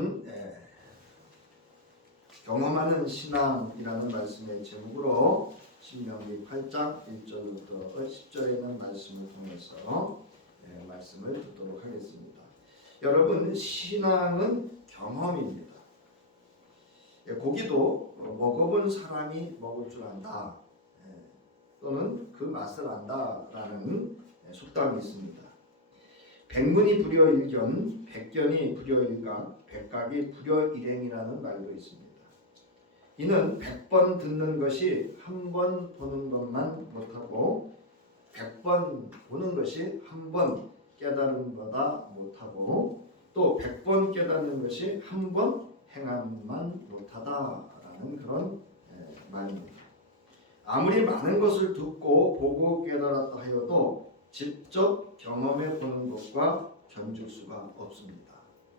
오늘은 경험하는 신앙이라는 말씀의 제목으로 신명기 8장 1절부터 10절에 있는 말씀을 통해서 말씀을 듣도록 하겠습니다. 여러분, 신앙은 경험입니다. 고기도 먹어본 사람이 먹을 줄 안다, 또는 그 맛을 안다라는 속담이 있습니다. 백문이 불여일견, 백견이 불여일각, 백각이 불여일행이라는 말도 있습니다. 이는 100번 듣는 것이 한 번 보는 것만 못하고 100번 보는 것이 한 번 깨달은 것보다 못하고 또 100번 깨닫는 것이 한 번 행함만 못하다라는 그런 말입니다. 아무리 많은 것을 듣고 보고 깨달았다 하여도 직접 경험해 보는 것과 견줄 수가 없습니다.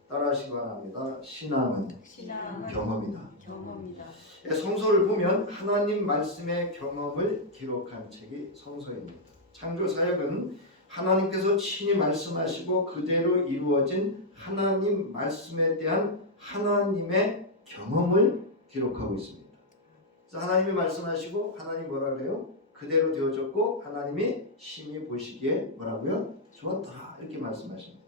따라하시기 바랍니다. 신앙은 경험이다. 성서를 보면 하나님 말씀의 경험을 기록한 책이 성서입니다. 창조사역은 하나님께서 친히 말씀하시고 그대로 이루어진 하나님 말씀에 대한 하나님의 경험을 기록하고 있습니다. 그래서 하나님이 말씀하시고 하나님이 뭐라 그래요? 그대로 되어졌고 하나님이 심히 보시기에 뭐라고요? 좋았다, 이렇게 말씀하십니다.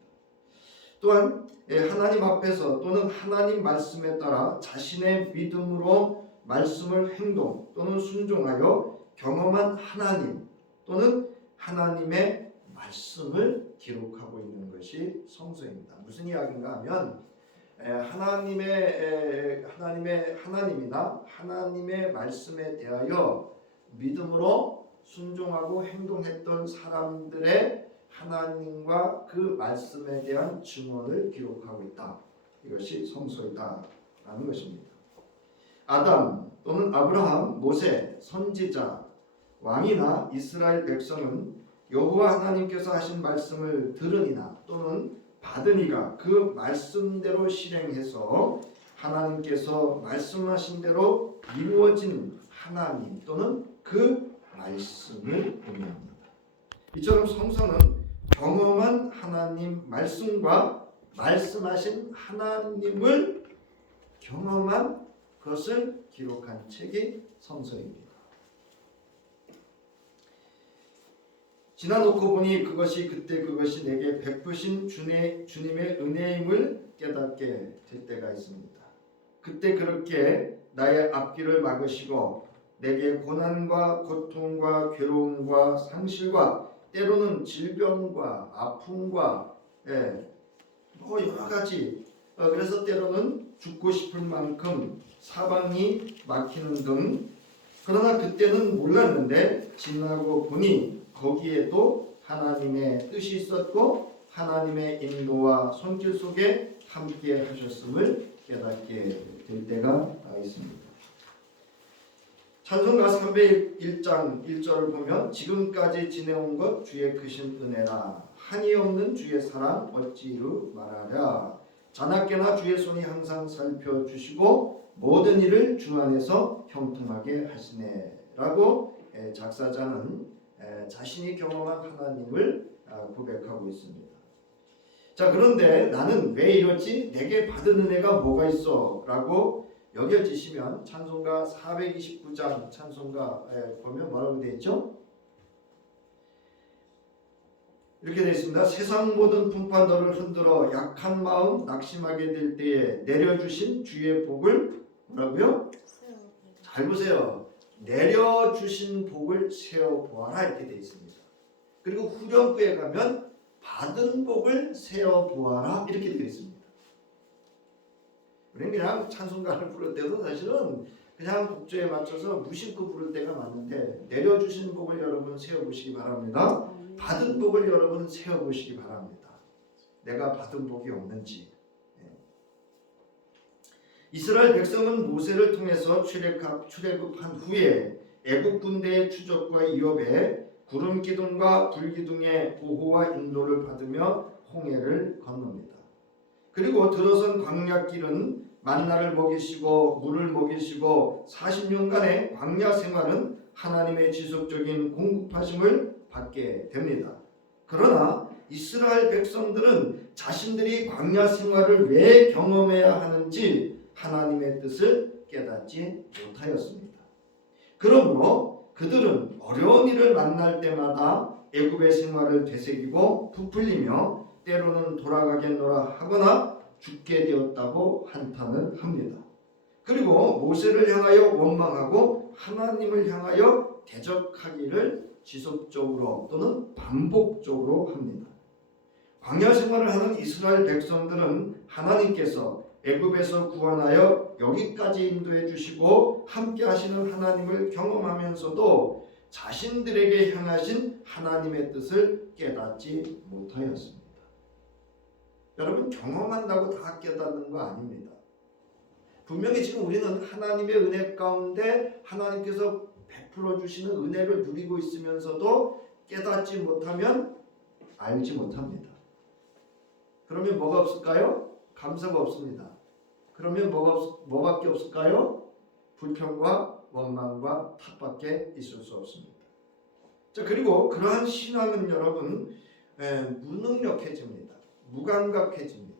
또한 하나님 앞에서 또는 하나님 말씀에 따라 자신의 믿음으로 말씀을 행동 또는 순종하여 경험한 하나님 또는 하나님의 말씀을 기록하고 있는 것이 성서입니다. 무슨 이야기인가 하면 하나님이나 하나님의 말씀에 대하여 믿음으로 순종하고 행동했던 사람들의 하나님과 그 말씀에 대한 증언을 기록하고 있다. 이것이 성서이다라는 것입니다. 아담 또는 아브라함, 모세, 선지자, 왕이나 이스라엘 백성은 여호와 하나님께서 하신 말씀을 들으니나 또는 받으니가 그 말씀대로 실행해서 하나님께서 말씀하신 대로 이루어진 하나님 또는 그 말씀을 의미합니다. 이처럼 성서는 경험한 하나님 말씀과 말씀하신 하나님을 경험한 것을 기록한 책이 성서입니다. 지나놓고 보니 그것이 내게 베푸신 주님의 은혜임을 깨닫게 될 때가 있습니다. 그때 그렇게 나의 앞길을 막으시고 내게 고난과 고통과 괴로움과 상실과 때로는 질병과 아픔과 여러 가지 그래서 때로는 죽고 싶을 만큼 사방이 막히는 등, 그러나 그때는 몰랐는데 지나고 보니 거기에도 하나님의 뜻이 있었고 하나님의 인도와 손길 속에 함께 하셨음을 깨닫게 될 때가 있습니다. 찬송가 301장 1절을 보면 지금까지 지내온 것 주의 크신 은혜라, 한이 없는 주의 사랑 어찌 이루 말하랴. 자나깨나 주의 손이 항상 살펴주시고 모든 일을 주 안에서 형통하게 하시네 라고 작사자는 자신이 경험한 하나님을 고백하고 있습니다. 자, 그런데 나는 왜 이러지? 내게 받은 은혜가 뭐가 있어? 라고 여겨지시면 찬송가 429장 찬송가에 보면 뭐라고 되어 있죠? 이렇게 되어 있습니다. 세상 모든 풍파 너를 흔들어 약한 마음 낙심하게 될 때에 내려주신 주의 복을 뭐라고요? 잘 보세요. 내려주신 복을 세어보아라, 이렇게 되어 있습니다. 그리고 후렴구에 가면 받은 복을 세어보아라, 이렇게 되어 있습니다. 우리는 그냥 찬송가를 부를 때도 사실은 그냥 곡조에 맞춰서 무심코 부를 때가 많은데 내려주신 복을 여러분 세어보시기 바랍니다. 받은 복을 여러분 세어보시기 바랍니다. 내가 받은 복이 없는지. 이스라엘 백성은 모세를 통해서 출애굽한 후에 애국 군대의 추적과 위협에 구름 기둥과 불 기둥의 보호와 인도를 받으며 홍해를 건넙니다. 그리고 들어선 광야길은 만나를 먹이시고 물을 먹이시고 40년간의 광야 생활은 하나님의 지속적인 공급하심을 받게 됩니다. 그러나 이스라엘 백성들은 자신들이 광야 생활을 왜 경험해야 하는지 하나님의 뜻을 깨닫지 못하였습니다. 그러므로 그들은 어려운 일을 만날 때마다 애굽의 생활을 되새기고 부풀리며 때로는 돌아가겠노라 하거나 죽게 되었다고 한탄을 합니다. 그리고 모세를 향하여 원망하고 하나님을 향하여 대적하기를 지속적으로 또는 반복적으로 합니다. 광야 생활을 하는 이스라엘 백성들은 하나님께서 애굽에서 구원하여 여기까지 인도해 주시고 함께 하시는 하나님을 경험하면서도 자신들에게 향하신 하나님의 뜻을 깨닫지 못하였습니다. 여러분, 경험한다고 다 깨닫는 거 아닙니다. 분명히 지금 우리는 하나님의 은혜 가운데 하나님께서 베풀어 주시는 은혜를 누리고 있으면서도 깨닫지 못하면 알지 못합니다. 그러면 뭐가 없을까요? 감사가 없습니다. 그러면 뭐밖에 없을까요? 불평과 원망과 탓밖에 있을 수 없습니다. 자, 그리고 그러한 신앙은 여러분 무능력해집니다. 무감각해집니다.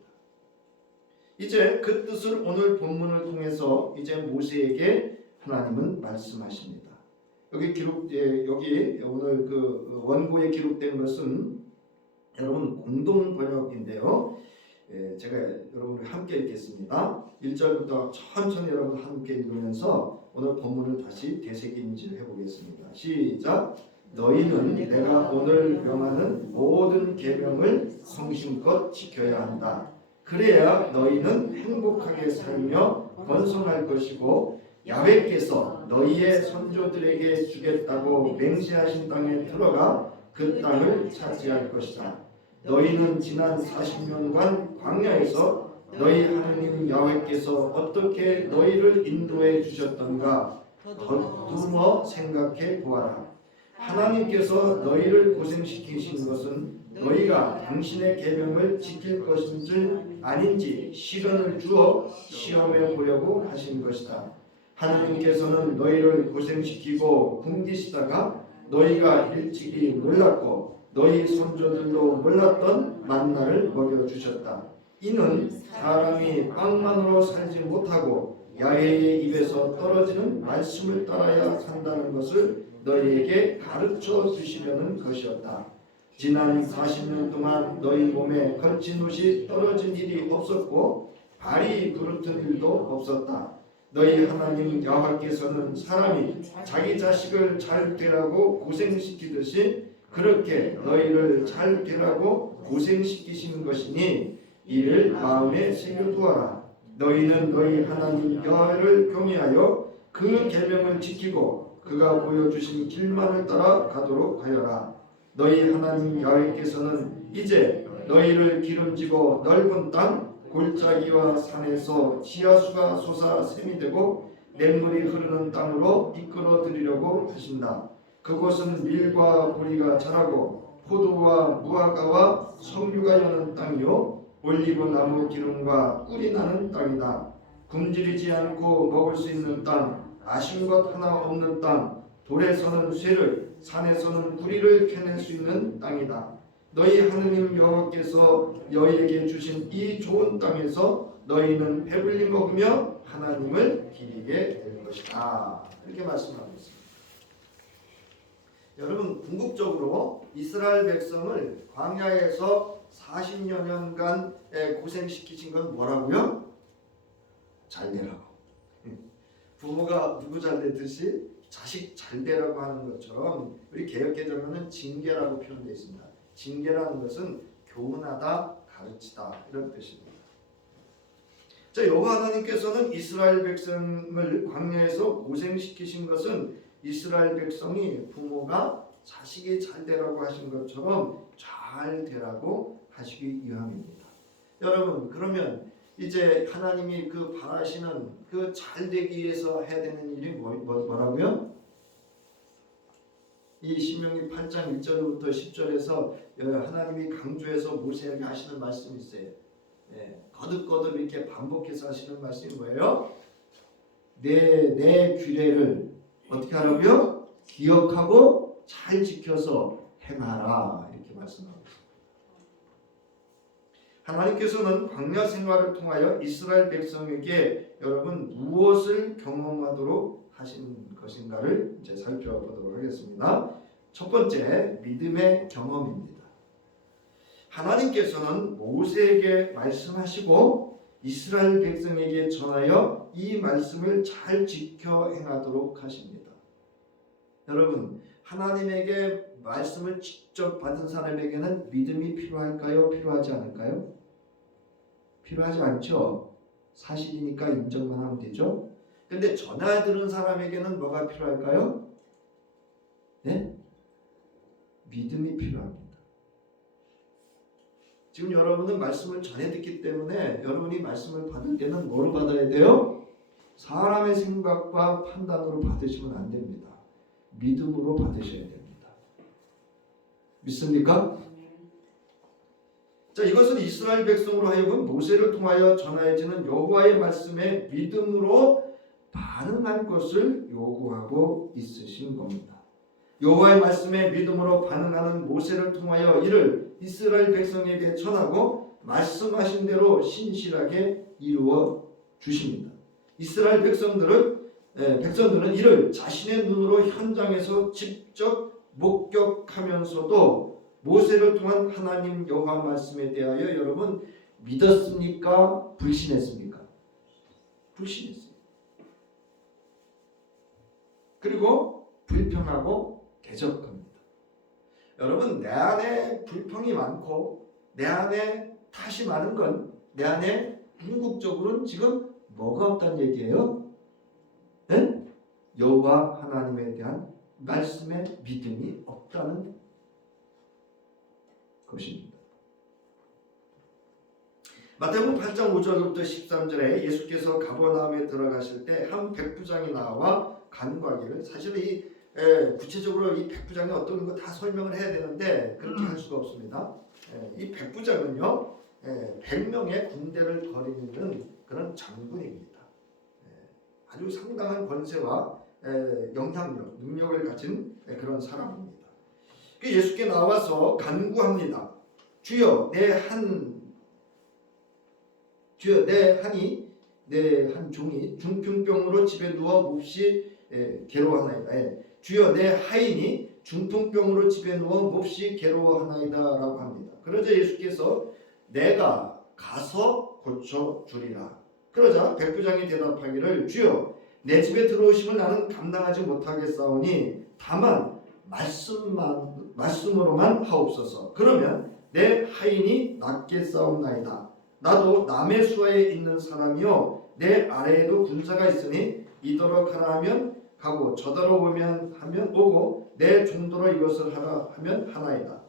이제 그 뜻을 오늘 본문을 통해서 이제 모세에게 하나님은 말씀하십니다. 여기 오늘 그 원고에 기록된 것은 여러분 공동 번역인데요. 제가 여러분과 함께 읽겠습니다. 1절부터 천천히 여러분 함께 읽으면서 오늘 본문을 다시 되새김질 해보겠습니다. 시작. 너희는 내가 오늘 명하는 모든 계명을 성심껏 지켜야 한다. 그래야 너희는 행복하게 살며 번성할 것이고 야훼께서 너희의 선조들에게 주겠다고 맹세하신 땅에 들어가 그 땅을 차지할 것이다. 너희는 지난 40년간 광야에서 너희 하나님 야훼께서 어떻게 너희를 인도해 주셨던가 더듬어 생각해 보아라. 하나님께서 너희를 고생시키신 것은 너희가 당신의 계명을 지킬 것인지 아닌지 시련을 주어 시험해 보려고 하신 것이다. 하나님께서는 너희를 고생시키고 굶기시다가 너희가 일찍이 몰랐고 너희 선조들도 몰랐던 만나를 먹여주셨다. 이는 사람이 빵만으로 살지 못하고 야훼의 입에서 떨어지는 말씀을 따라야 산다는 것을 너희에게 가르쳐 주시려는 것이었다. 지난 40년 동안 너희 몸에 거친 옷이 떨어진 일이 없었고 발이 부르튼 일도 없었다. 너희 하나님 여호와께서는 사람이 자기 자식을 잘 되라고 고생시키듯이 그렇게 너희를 잘 되라고 고생시키시는 것이니 이를 마음에 새겨두어라. 너희는 너희 하나님 여호와를 경외하여 그 계명을 지키고 그가 보여주신 길만을 따라 가도록 하여라. 너희 하나님 여호와께서는 이제 너희를 기름지고 넓은 땅 골짜기와 산에서 지하수가 솟아 샘이 되고 냇물이 흐르는 땅으로 이끌어 드리려고 하신다. 그곳은 밀과 보리가 자라고 포도와 무화과와 석류가 여는 땅이요 올리브 나무 기름과 꿀이 나는 땅이다. 굶주리지 않고 먹을 수 있는 땅, 아쉬운 것 하나 없는 땅, 돌에서는 쇠를 산에서는 구리를 캐낼 수 있는 땅이다. 너희 하느님 여호와께서 너희에게 주신 이 좋은 땅에서 너희는 배불리 먹으며 하나님을 기리게 될 것이다. 이렇게 말씀하고 있습니다. 여러분, 궁극적으로 이스라엘 백성을 광야에서 40여 년간 고생시키신 건 뭐라고요? 잘 되라고. 부모가 누구 잘 되듯이 자식 잘 되라고 하는 것처럼 우리 개역개정에는 징계라고 표현되어 있습니다. 징계라는 것은 교훈하다, 가르치다 이런 뜻입니다. 자, 여호와 하나님께서는 이스라엘 백성을 광야에서 고생시키신 것은 이스라엘 백성이 부모가 자식이 잘 되라고 하신 것처럼 잘 되라고 하시기 위함입니다. 여러분, 그러면 이제 하나님이 그 바라시는 그 잘 되기 위해서 해야 되는 일이 뭐라고요? 이 신명기 8장 1절부터 10절에서 하나님이 강조해서 모세에게 하시는 말씀이 있어요. 거듭거듭 이렇게 반복해서 하시는 말씀이 뭐예요? 내 규례를 어떻게 하라고요? 기억하고 잘 지켜서 행하라 이렇게 말씀하고 있습니다. 하나님께서는 광야 생활을 통하여 이스라엘 백성에게 여러분 무엇을 경험하도록 하신 것인가를 이제 살펴보도록 하겠습니다. 첫 번째, 믿음의 경험입니다. 하나님께서는 모세에게 말씀하시고 이스라엘 백성에게 전하여 이 말씀을 잘 지켜 행하도록 하십니다. 여러분, 하나님에게 말씀을 직접 받은 사람에게는 믿음이 필요할까요? 필요하지 않을까요? 필요하지 않죠. 사실이니까 인정만 하면 되죠. 근데 전화 들은 사람에게는 뭐가 필요할까요? 네? 믿음이 필요합니다. 지금 여러분은 말씀을 전해 듣기 때문에 여러분이 말씀을 받을 때는 뭐로 받아야 돼요? 사람의 생각과 판단으로 받으시면 안 됩니다. 믿음으로 받으셔야 됩니다. 믿습니까? 자, 이것은 이스라엘 백성으로 하여금 모세를 통하여 전하여지는 여호와의 말씀에 믿음으로 반응할 것을 요구하고 있으신 겁니다. 여호와의 말씀에 믿음으로 반응하는 모세를 통하여 이를 이스라엘 백성에게 전하고 말씀하신 대로 신실하게 이루어 주십니다. 이스라엘 백성들은 이를 자신의 눈으로 현장에서 직접 목격하면서도 모세를 통한 하나님 여호와 말씀에 대하여 여러분 믿었습니까? 불신했습니까? 불신했어요. 그리고 불평하고 대적합니다. 여러분, 내 안에 불평이 많고 내 안에 탓이 많은 건 내 안에 궁극적으로는 지금 뭐가 없다는 얘기예요? 네? 여호와 하나님에 대한 말씀에 믿음이 없다는 것입니다. 마태복음 8장 5절부터 13절에 예수께서 가버나움에 들어가실 때 한 백부장이 나와 간구하기를, 사실 이 구체적으로 이 백부장이 어떤 거 다 설명을 해야 되는데 그렇게 할 수가 없습니다. 이 백부장은요 100명의 군대를 거느리는 그런 장군입니다. 아주 상당한 권세와 영향력, 능력을 가진 그런 사람입니다. 예수께 나와서 간구합니다. 주여 내 한 종이 중풍병으로 집에 누워 몹시 괴로워하나이다. 주여 내 하인이 중풍병으로 집에 누워 몹시 괴로워하나이다 라고 합니다. 그러자 예수께서 내가 가서 고쳐주리라. 그러자 백부장이 대답하기를 주여 내 집에 들어오시면 나는 감당하지 못하겠사오니 다만 말씀으로만 하옵소서. 그러면 내 하인이 낫겠사옵나이다. 나도 남의 수하에 있는 사람이요 내 아래에도 군사가 있으니 이더러 가라 하면 가고 저더러 오면 오고 내 종도로 이것을 하라 하면 하나이다.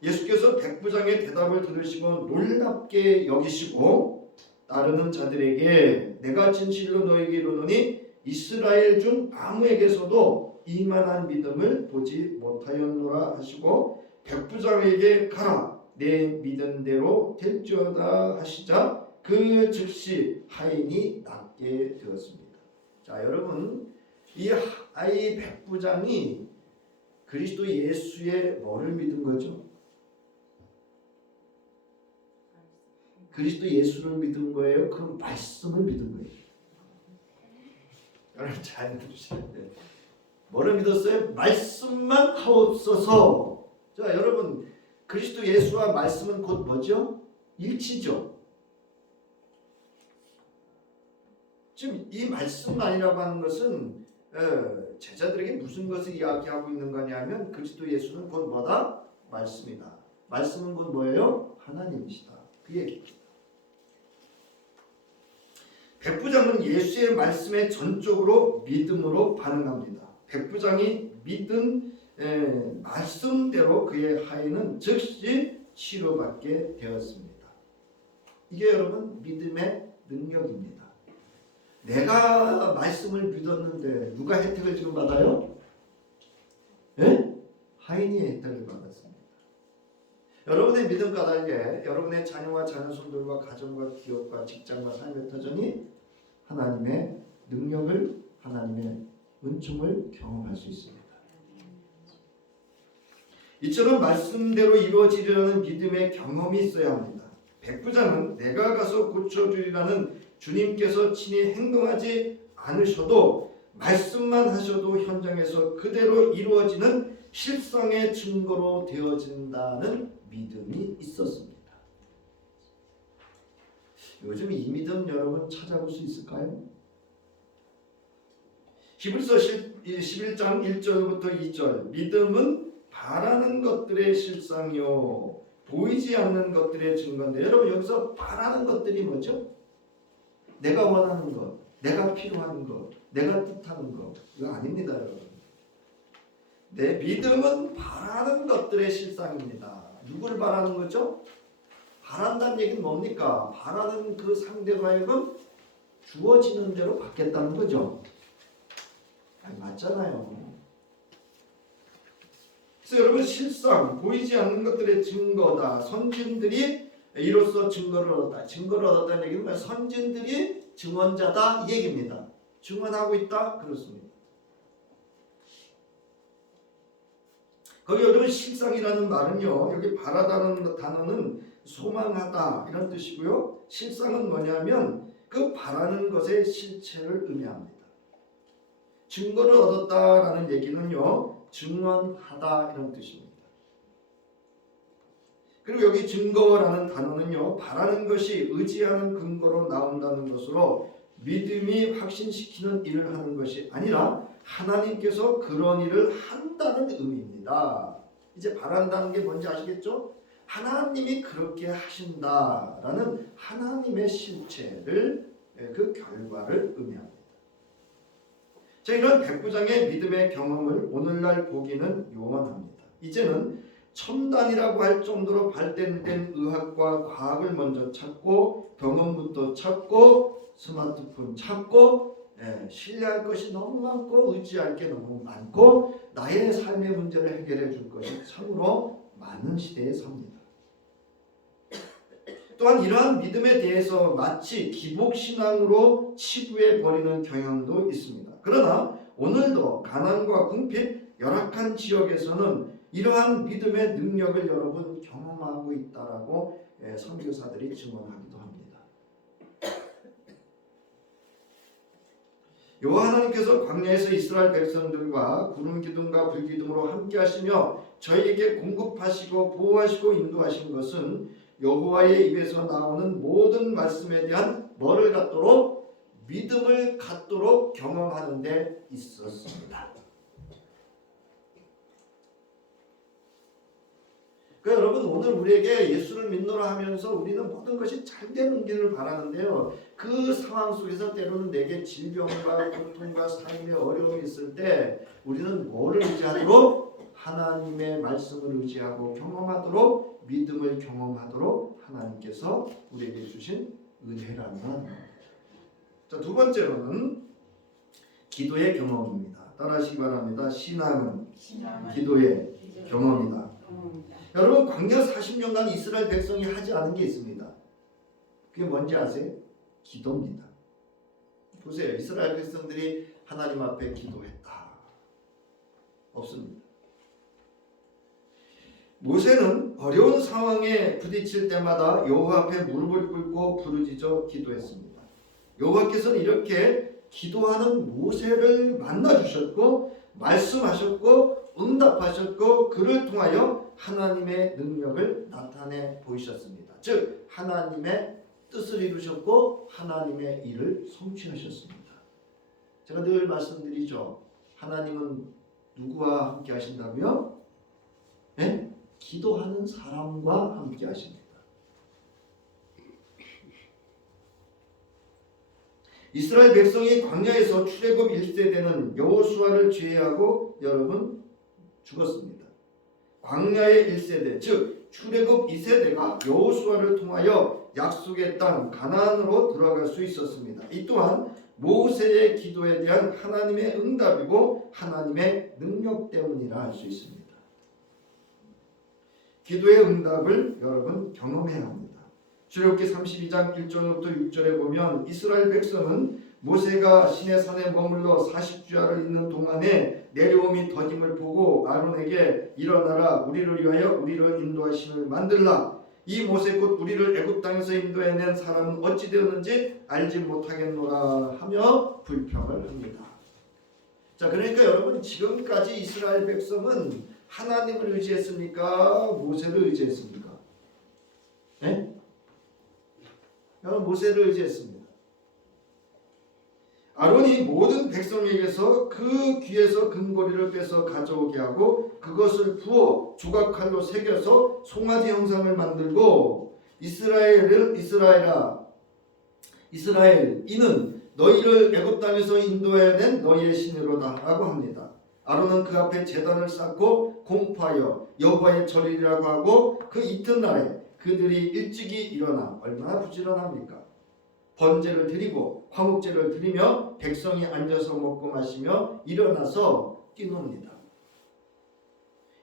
예수께서 백부장의 대답을 들으시고 놀랍게 여기시고 따르는 자들에게 내가 진실로 너에게 이르노니 이스라엘 중 아무에게서도 이만한 믿음을 보지 못하였노라 하시고 백부장에게 가라 내 믿은 대로 될지어다 하시자 그 즉시 하인이 낫게 되었습니다. 자, 여러분, 이 백부장이 그리스도 예수의 뭐를 믿은 거죠? 그리스도 예수를 믿은 거예요? 그 말씀을 믿은 거예요. 여러분 잘 들으셔야 돼요. 뭐를 믿었어요? 말씀만 하옵소서. 자, 여러분, 그리스도 예수와 말씀은 곧 뭐죠? 일치죠. 지금 이 말씀만이라고 하는 것은 제자들에게 무슨 것을 이야기하고 있는 거냐면 그리스도 예수는 곧 뭐다? 말씀이다. 말씀은 곧 뭐예요? 하나님이시다. 그 얘기입니다. 백부장은 예수의 말씀에 전적으로 믿음으로 반응합니다. 백부장이 믿은 말씀대로 그의 하인은 즉시 치료받게 되었습니다. 이게 여러분 믿음의 능력입니다. 내가 말씀을 믿었는데 누가 혜택을 지금 받아요? 네? 하인이 혜택을 받았습니다. 여러분의 믿음과 달리 여러분의 자녀와 자녀손들과 가정과 기업과 직장과 삶의 터전이 하나님의 능력을, 하나님의 은총을 경험할 수 있습니다. 이처럼 말씀대로 이루어지려는 믿음의 경험이 있어야 합니다. 백부장은 내가 가서 고쳐주리라는 주님께서 친히 행동하지 않으셔도 말씀만 하셔도 현장에서 그대로 이루어지는 실상의 증거로 되어진다는 믿음이 있었습니다. 요즘 이 믿음 여러분 찾아볼 수 있을까요? 히브리서 11장 1절부터 2절 믿음은 바라는 것들의 실상이요 보이지 않는 것들의 증거인데, 여러분 여기서 바라는 것들이 뭐죠? 내가 원하는 것, 내가 필요한 것, 내가 뜻하는 것, 이거 아닙니다 여러분. 내 믿음은 바라는 것들의 실상입니다. 누구를 바라는 거죠? 바란다는 얘기는 뭡니까? 바라는 그 상대로 하여금 주어지는 대로 받겠다는 거죠. 아니, 맞잖아요. 그래서 여러분 실상, 보이지 않는 것들의 증거다. 선진들이 이로써 증거를 얻었다. 증거를 얻었다는 얘기는 선진들이 증언자다 이 얘기입니다. 증언하고 있다? 그렇습니다. 거기 여러분 실상이라는 말은요, 여기 바라다는 단어는 소망하다 이런 뜻이고요. 실상은 뭐냐면 그 바라는 것의 실체를 의미합니다. 증거를 얻었다라는 얘기는요, 증언하다 이런 뜻입니다. 그리고 여기 증거라는 단어는요, 바라는 것이 의지하는 근거로 나온다는 것으로 믿음이 확신시키는 일을 하는 것이 아니라 하나님께서 그런 일을 한다는 의미입니다. 이제 바란다는 게 뭔지 아시겠죠? 하나님이 그렇게 하신다라는 하나님의 실체를, 그 결과를 의미합니다. 자, 이런 백부장의 믿음의 경험을 오늘날 보기는 요원합니다. 이제는 첨단이라고 할 정도로 발전된 의학과 과학을 먼저 찾고 병원부터 찾고 스마트폰 찾고 신뢰할 것이 너무 많고 의지할 게 너무 많고 나의 삶의 문제를 해결해 줄 것이 참으로 많은 시대에 삽니다. 또한 이러한 믿음에 대해서 마치 기복신앙으로 치부해 버리는 경향도 있습니다. 그러나 오늘도 가난과 궁핍, 열악한 지역에서는 이러한 믿음의 능력을 여러분 경험하고 있다라고 선교사들이 증언하기도 합니다. 여호와 하나님께서 광야에서 이스라엘 백성들과 구름 기둥과 불 기둥으로 함께 하시며 저희에게 공급하시고 보호하시고 인도하신 것은 여호와의 입에서 나오는 모든 말씀에 대한 뭐를 갖도록? 믿음을 갖도록 경험하는 데 있었습니다. 그러니까 여러분 오늘 우리에게 예수를 믿노라 하면서 우리는 모든 것이 잘 되는 길을 바라는데요. 그 상황 속에서 때로는 내게 질병과 고통과 삶의 어려움이 있을 때 우리는 뭐를 의지하도록? 하나님의 말씀을 의지하고 경험하도록, 믿음을 경험하도록 하나님께서 우리에게 주신 은혜라는. 자, 두 번째로는 기도의 경험입니다. 따라하시기 바랍니다. 신앙은 기도의 경험이다. 여러분 광야 40년간 이스라엘 백성이 하지 않은 게 있습니다. 그게 뭔지 아세요? 기도입니다. 보세요. 이스라엘 백성들이 하나님 앞에 기도했다. 없습니다. 모세는 어려운 상황에 부딪힐 때마다 여호와 앞에 무릎을 꿇고 부르짖어 기도했습니다. 여호와께서는 이렇게 기도하는 모세를 만나주셨고 말씀하셨고 응답하셨고 그를 통하여 하나님의 능력을 나타내 보이셨습니다. 즉 하나님의 뜻을 이루셨고 하나님의 일을 성취하셨습니다. 제가 늘 말씀드리죠. 하나님은 누구와 함께 하신다고요? 네? 기도하는 사람과 함께 하십니다. 이스라엘 백성이 광야에서 출애굽 1세대는 여호수아를 제외하고 여러분 죽었습니다. 광야의 1세대 즉 출애굽 2세대가 여호수아를 통하여 약속의 땅 가나안으로 들어갈 수 있었습니다. 이 또한 모세의 기도에 대한 하나님의 응답이고 하나님의 능력 때문이라 할 수 있습니다. 기도의 응답을 여러분 경험해야 합니다. 출애굽기 32장 1절부터 6절에 보면 이스라엘 백성은 모세가 시내산에 머물러 40주야를 있는 동안에 내려옴이 더딤을 보고 아론에게 일어나라 우리를 위하여 우리를 인도하심을 만들라 이 모세 곧 우리를 애굽 땅에서 인도해낸 사람은 어찌 되었는지 알지 못하겠노라 하며 불평을 합니다. 자, 그러니까 여러분, 지금까지 이스라엘 백성은 하나님을 의지했습니까? 모세를 의지했습니까? 네? 모세를 의지했습니다. 아론이 모든 백성에게서 그 귀에서 금고리를 빼서 가져오게 하고 그것을 부어 조각칼로 새겨서 송아지 형상을 만들고 이스라엘 이는 너희를 애굽 땅에서 인도해낸 너희의 신이로다 라고 합니다. 아론은 그 앞에 제단을 쌓고 공포하여 여호와의 절이라고 하고 그 이튿날에 그들이 일찍이 일어나, 얼마나 부지런합니까? 번제를 드리고 화목제를 드리며 백성이 앉아서 먹고 마시며 일어나서 뛰놉니다.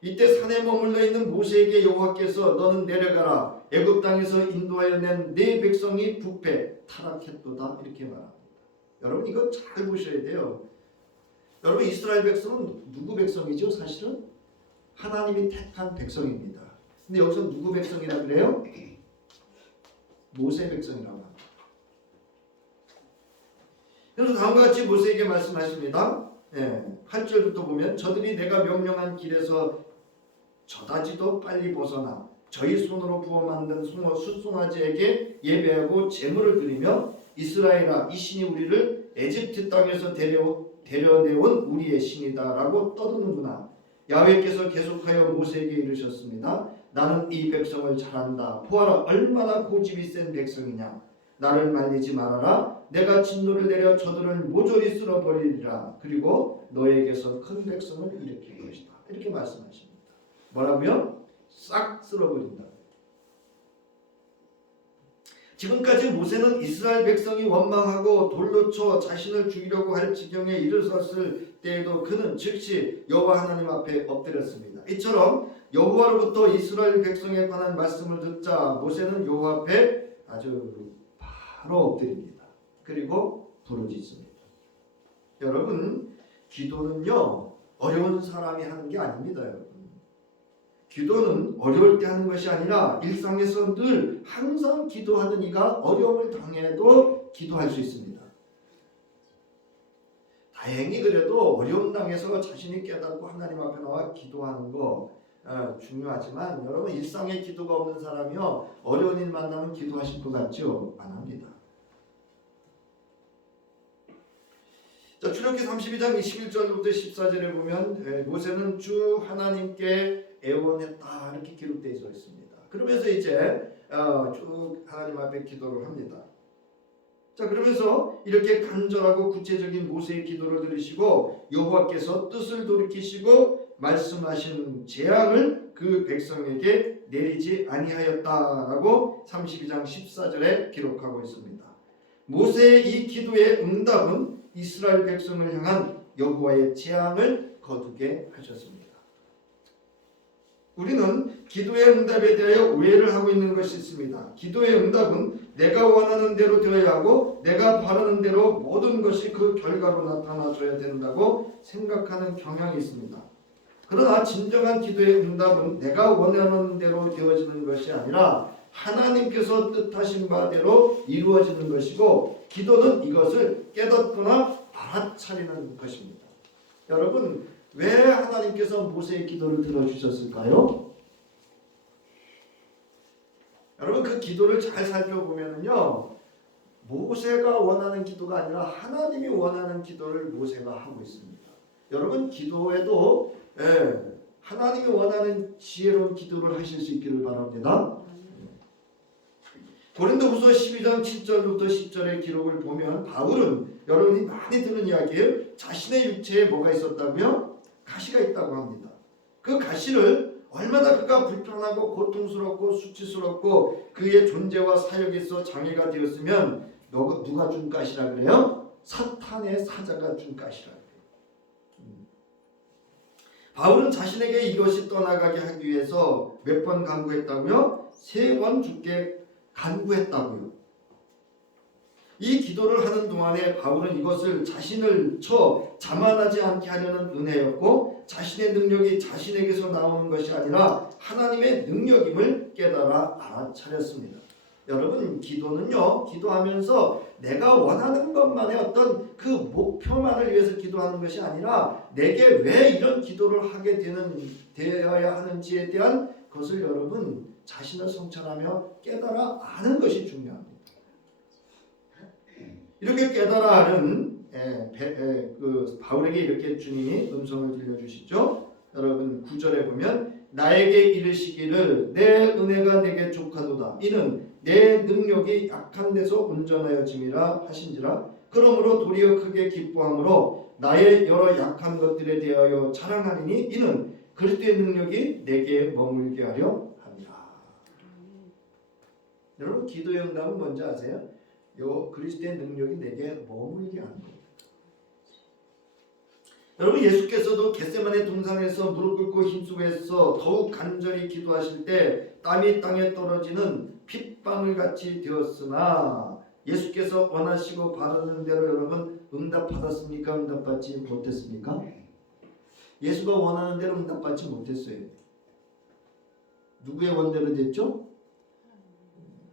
이때 산에 머물러 있는 모세에게 여호와께서 너는 내려가라 애굽 땅에서 인도하여 낸 네 백성이 부패 타락했도다 이렇게 말합니다. 여러분, 이거 잘 보셔야 돼요. 여러분, 이스라엘 백성은 누구 백성이죠? 사실은 하나님이 택한 백성입니다. 근데 여기서 누구 백성이라 그래요? 모세 백성이라고 합니다. 그래서 다음과 같이 모세에게 말씀하십니다. 8절부터 보면 저들이 내가 명령한 길에서 저다지도 빨리 벗어나 저희 손으로 부어 만든 숫송아지에게 예배하고 제물을 드리며 이스라엘아, 이 신이 우리를 에집트 땅에서 데려내온 우리의 신이다 라고 떠드는구나. 야훼께서 계속하여 모세에게 이르셨습니다. 나는 이 백성을 잘 안다. 보아라, 얼마나 고집이 센 백성이냐. 나를 말리지 말아라. 내가 진노를 내려 저들을 모조리 쓸어버리리라. 그리고 너에게서 큰 백성을 일으킬 것이다. 이렇게 말씀하십니다. 뭐라고요? 싹 쓸어버린다. 지금까지 모세는 이스라엘 백성이 원망하고 돌로 쳐 자신을 죽이려고 할 지경에 이르렀을 때에도 그는 즉시 여호와 하나님 앞에 엎드렸습니다. 이처럼 여호와로부터 이스라엘 백성에 관한 말씀을 듣자 모세는 여호와 앞에 아주 바로 엎드립니다. 그리고 부르짖습니다. 여러분, 기도는요 어려운 사람이 하는 게 아닙니다. 여러분, 기도는 어려울 때 하는 것이 아니라 일상에서 늘 항상 기도하는 이가 어려움을 당해도 기도할 수 있습니다. 다행히 그래도 어려움 당해서 자신이 깨닫고 하나님 앞에 나와 기도하는 거 중요하지만 여러분, 일상에 기도가 없는 사람이요 어려운 일 만나면 기도하실 것 같죠? 안 합니다. 자, 출애굽기 32장 21절부터 14절에 보면 모세는 주 하나님께 애원했다 이렇게 기록되어 있습니다. 그러면서 이제 쭉 하나님 앞에 기도를 합니다. 자, 그러면서 이렇게 간절하고 구체적인 모세의 기도를 들으시고 여호와께서 뜻을 돌이키시고 말씀하신 재앙을 그 백성에게 내리지 아니하였다라고 32장 14절에 기록하고 있습니다. 모세의 이 기도의 응답은 이스라엘 백성을 향한 여호와의 재앙을 거두게 하셨습니다. 우리는 기도의 응답에 대하여 오해를 하고 있는 것이 있습니다. 기도의 응답은 내가 원하는 대로 되어야 하고 내가 바라는 대로 모든 것이 그 결과로 나타나줘야 된다고 생각하는 경향이 있습니다. 그러나 진정한 기도의 응답은 내가 원하는 대로 되어지는 것이 아니라 하나님께서 뜻하신 바대로 이루어지는 것이고 기도는 이것을 깨닫거나 알아차리는 것입니다. 여러분, 왜 하나님께서 모세의 기도를 들어주셨을까요? 여러분, 그 기도를 잘 살펴보면요 모세가 원하는 기도가 아니라 하나님이 원하는 기도를 모세가 하고 있습니다. 여러분, 기도에도 하나님이 원하는 지혜로운 기도를 하실 수 있기를 바랍니다. 고린도후서 12장 7절부터 10절의 기록을 보면 바울은 여러분이 많이 듣는 이야기예요. 자신의 육체에 뭐가 있었다고요? 가시가 있다고 합니다. 그 가시를 얼마나 그가 불편하고 고통스럽고 수치스럽고 그의 존재와 사역에 있어 장애가 되었으면 누가 준 가시라 그래요? 사탄의 사자가 준 가시라 그래요. 바울은 자신에게 이것이 떠나가게 하기 위해서 몇 번 간구했다고요? 3번 주께 간구했다고요. 이 기도를 하는 동안에 바울은 이것을 자신을 자만하지 않게 하려는 은혜였고 자신의 능력이 자신에게서 나오는 것이 아니라 하나님의 능력임을 깨달아 알아차렸습니다. 여러분, 기도는요, 기도하면서 내가 원하는 것만의 어떤 그 목표만을 위해서 기도하는 것이 아니라 내게 왜 이런 기도를 하게 되어야 하는지에 대한 것을 여러분 자신을 성찰하며 깨달아 아는 것이 중요합니다. 이렇게 깨달아 아는 바울에게 이렇게 주님이 음성을 들려주시죠. 여러분 9절에 보면 나에게 이르시기를 내 은혜가 내게 족하도다. 이는 내 능력이 약한 데서 온전하여짐이라 하신지라. 그러므로 도리어 크게 기뻐함으로 나의 여러 약한 것들에 대하여 자랑하리니 이는 그리스도의 능력이 내게 머물게 하려 함이라. 여러분 기도의 응답은 뭔지 아세요? 그리스도의 능력이 내게 머물게 하는 거예요. 여러분 예수께서도 겟세마네 동산에서 무릎 꿇고 힘쓰고해서 더욱 간절히 기도하실 때 땀이 땅에 떨어지는 핏방울 같이 되었으나 예수께서 원하시고 바라는 대로 여러분 응답받았습니까? 응답받지 못했습니까? 예수가 원하는 대로 응답받지 못했어요. 누구의 원대로 됐죠?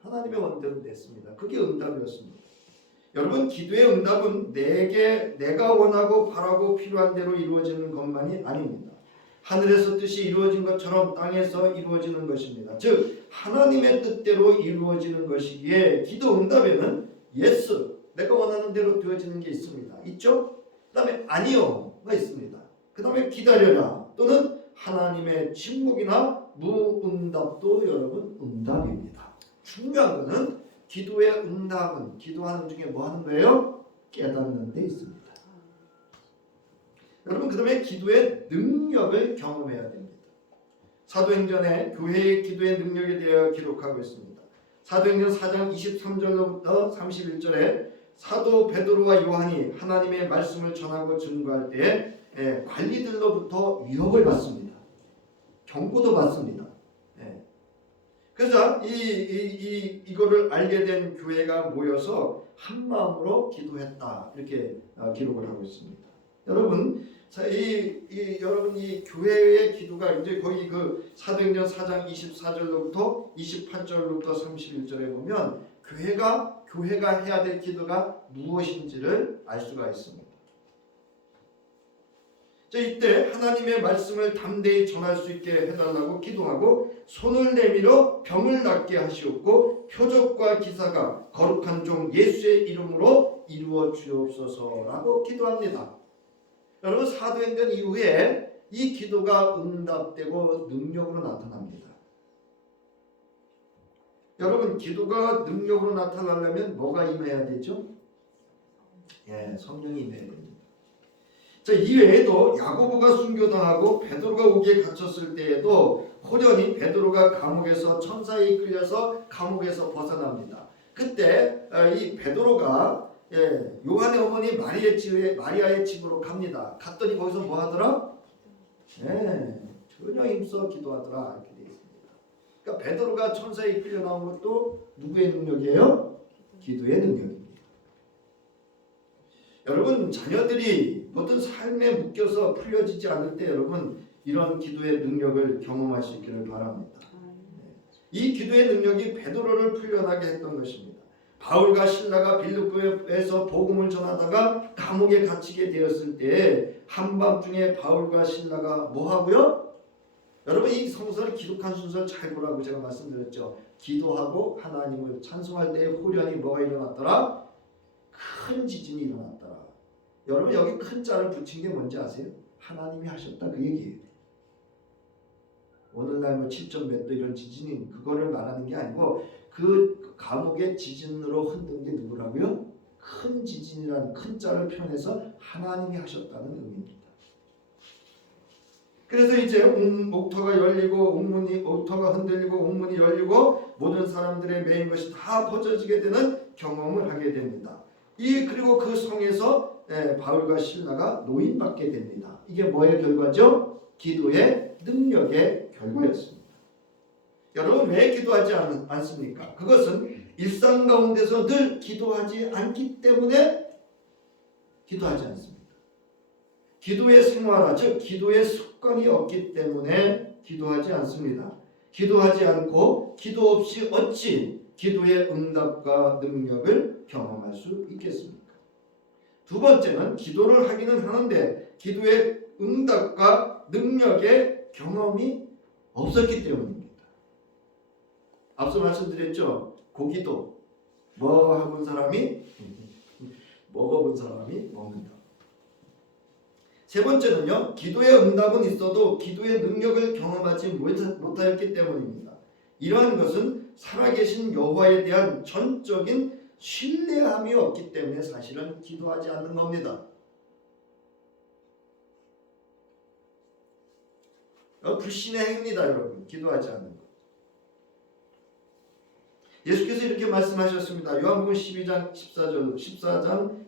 하나님의 원대로 됐습니다. 그게 응답이었습니다. 여러분 기도의 응답은 내가 원하고 바라고 필요한 대로 이루어지는 것만이 아닙니다. 하늘에서 뜻이 이루어진 것처럼 땅에서 이루어지는 것입니다. 즉 하나님의 뜻대로 이루어지는 것이기에 기도 응답에는 yes, 내가 원하는 대로 되어지는 게 있습니다. 있죠? 그 다음에 아니요가 있습니다. 그 다음에 기다려라 또는 하나님의 침묵이나 무응답도 여러분 응답입니다. 중요한 것은 기도의 응답은 기도하는 중에 뭐 하는 거예요? 깨닫는 데 있습니다. 여러분 그 다음에 기도의 능력을 경험해야 됩니다. 사도행전에 교회의 기도의 능력에 대하여 기록하고 있습니다. 사도행전 4장 23절로부터 31절에 사도 베드로와 요한이 하나님의 말씀을 전하고 증거할 때에 관리들로부터 위협을 받습니다. 경고도 받습니다. 그래서 이거를 알게 된 교회가 모여서 한 마음으로 기도했다 이렇게 기록을 하고 있습니다. 여러분, 여러분 이 교회의 기도가 이제 거기 그 사도행전 4장 24절로부터 28절로부터 31절에 보면 교회가 해야 될 기도가 무엇인지를 알 수가 있습니다. 자, 이때 하나님의 말씀을 담대히 전할 수 있게 해달라고 기도하고 손을 내밀어 병을 낫게 하시옵고 표적과 기사가 거룩한 종 예수의 이름으로 이루어 주옵소서라고 기도합니다. 여러분 사도행전 이후에 이 기도가 응답되고 능력으로 나타납니다. 여러분 기도가 능력으로 나타나려면 뭐가 임해야 되죠? 성령이 임해야 됩니다. 자, 이외에도 야고보가 순교당하고 베드로가 우기에 갇혔을 때에도 호련히 베드로가 감옥에서 천사에 이끌려서 감옥에서 벗어납니다. 그때 이 베드로가 요한의 어머니 마리아의 집으로 갑니다. 갔더니 거기서 뭐 하더라? 전혀 힘써 기도하더라 이렇게 되어 있습니다. 그러니까 베드로가 천사에 이끌려 나온 것도 누구의 능력이에요? 기도의 능력입니다. 여러분 자녀들이 어떤 삶에 묶여서 풀려지지 않을 때 여러분 이런 기도의 능력을 경험할 수 있기를 바랍니다. 이 기도의 능력이 베드로를 풀려나게 했던 것입니다. 바울과 실라가 빌립보에서 복음을 전하다가 감옥에 갇히게 되었을 때 한밤중에 바울과 실라가 뭐 하고요? 여러분 이 성서를 기록한 순서를 잘 보라고 제가 말씀드렸죠. 기도하고 하나님을 찬송할 때 호련히 뭐가 일어났더라? 큰 지진이 일어났더라. 여러분 여기 큰 자를 붙인 게 뭔지 아세요? 하나님이 하셨다 그 얘기예요. 오늘날 뭐 7점 몇 도 이런 지진이 그거를 말하는 게 아니고 그 감옥의 지진으로 흔든 게 누구라고요? 큰 지진이라는 큰 자를 표현해서 하나님이 하셨다는 의미입니다. 그래서 이제 옥터가 열리고 옥터가 흔들리고 옥문이 열리고 모든 사람들의 매인 것이 다 퍼져지게 되는 경험을 하게 됩니다. 그리고 그 성에서 바울과 실라가 노인받게 됩니다. 이게 뭐의 결과죠? 기도의 능력의 결과였습니다. 여러분 왜 기도하지 않습니까? 그것은 일상 가운데서 늘 기도하지 않기 때문에 기도하지 않습니다. 기도의 생활화, 즉 기도의 습관이 없기 때문에 기도하지 않습니다. 기도하지 않고 기도 없이 어찌 기도의 응답과 능력을 경험할 수 있겠습니까? 두 번째는 기도를 하기는 하는데 기도의 응답과 능력의 경험이 없었기 때문입니다. 앞서 말씀드렸죠. 고기도 먹어본 사람이 먹는다. 세 번째는요. 기도의 응답은 있어도 기도의 능력을 경험하지 못하였기 때문입니다. 이러한 것은 살아계신 여호와에 대한 전적인 신뢰함이 없기 때문에 사실은 기도하지 않는 겁니다. 불신의 행위입니다, 여러분. 기도하지 않는 것. 예수께서 이렇게 말씀하셨습니다. 요한복음 14장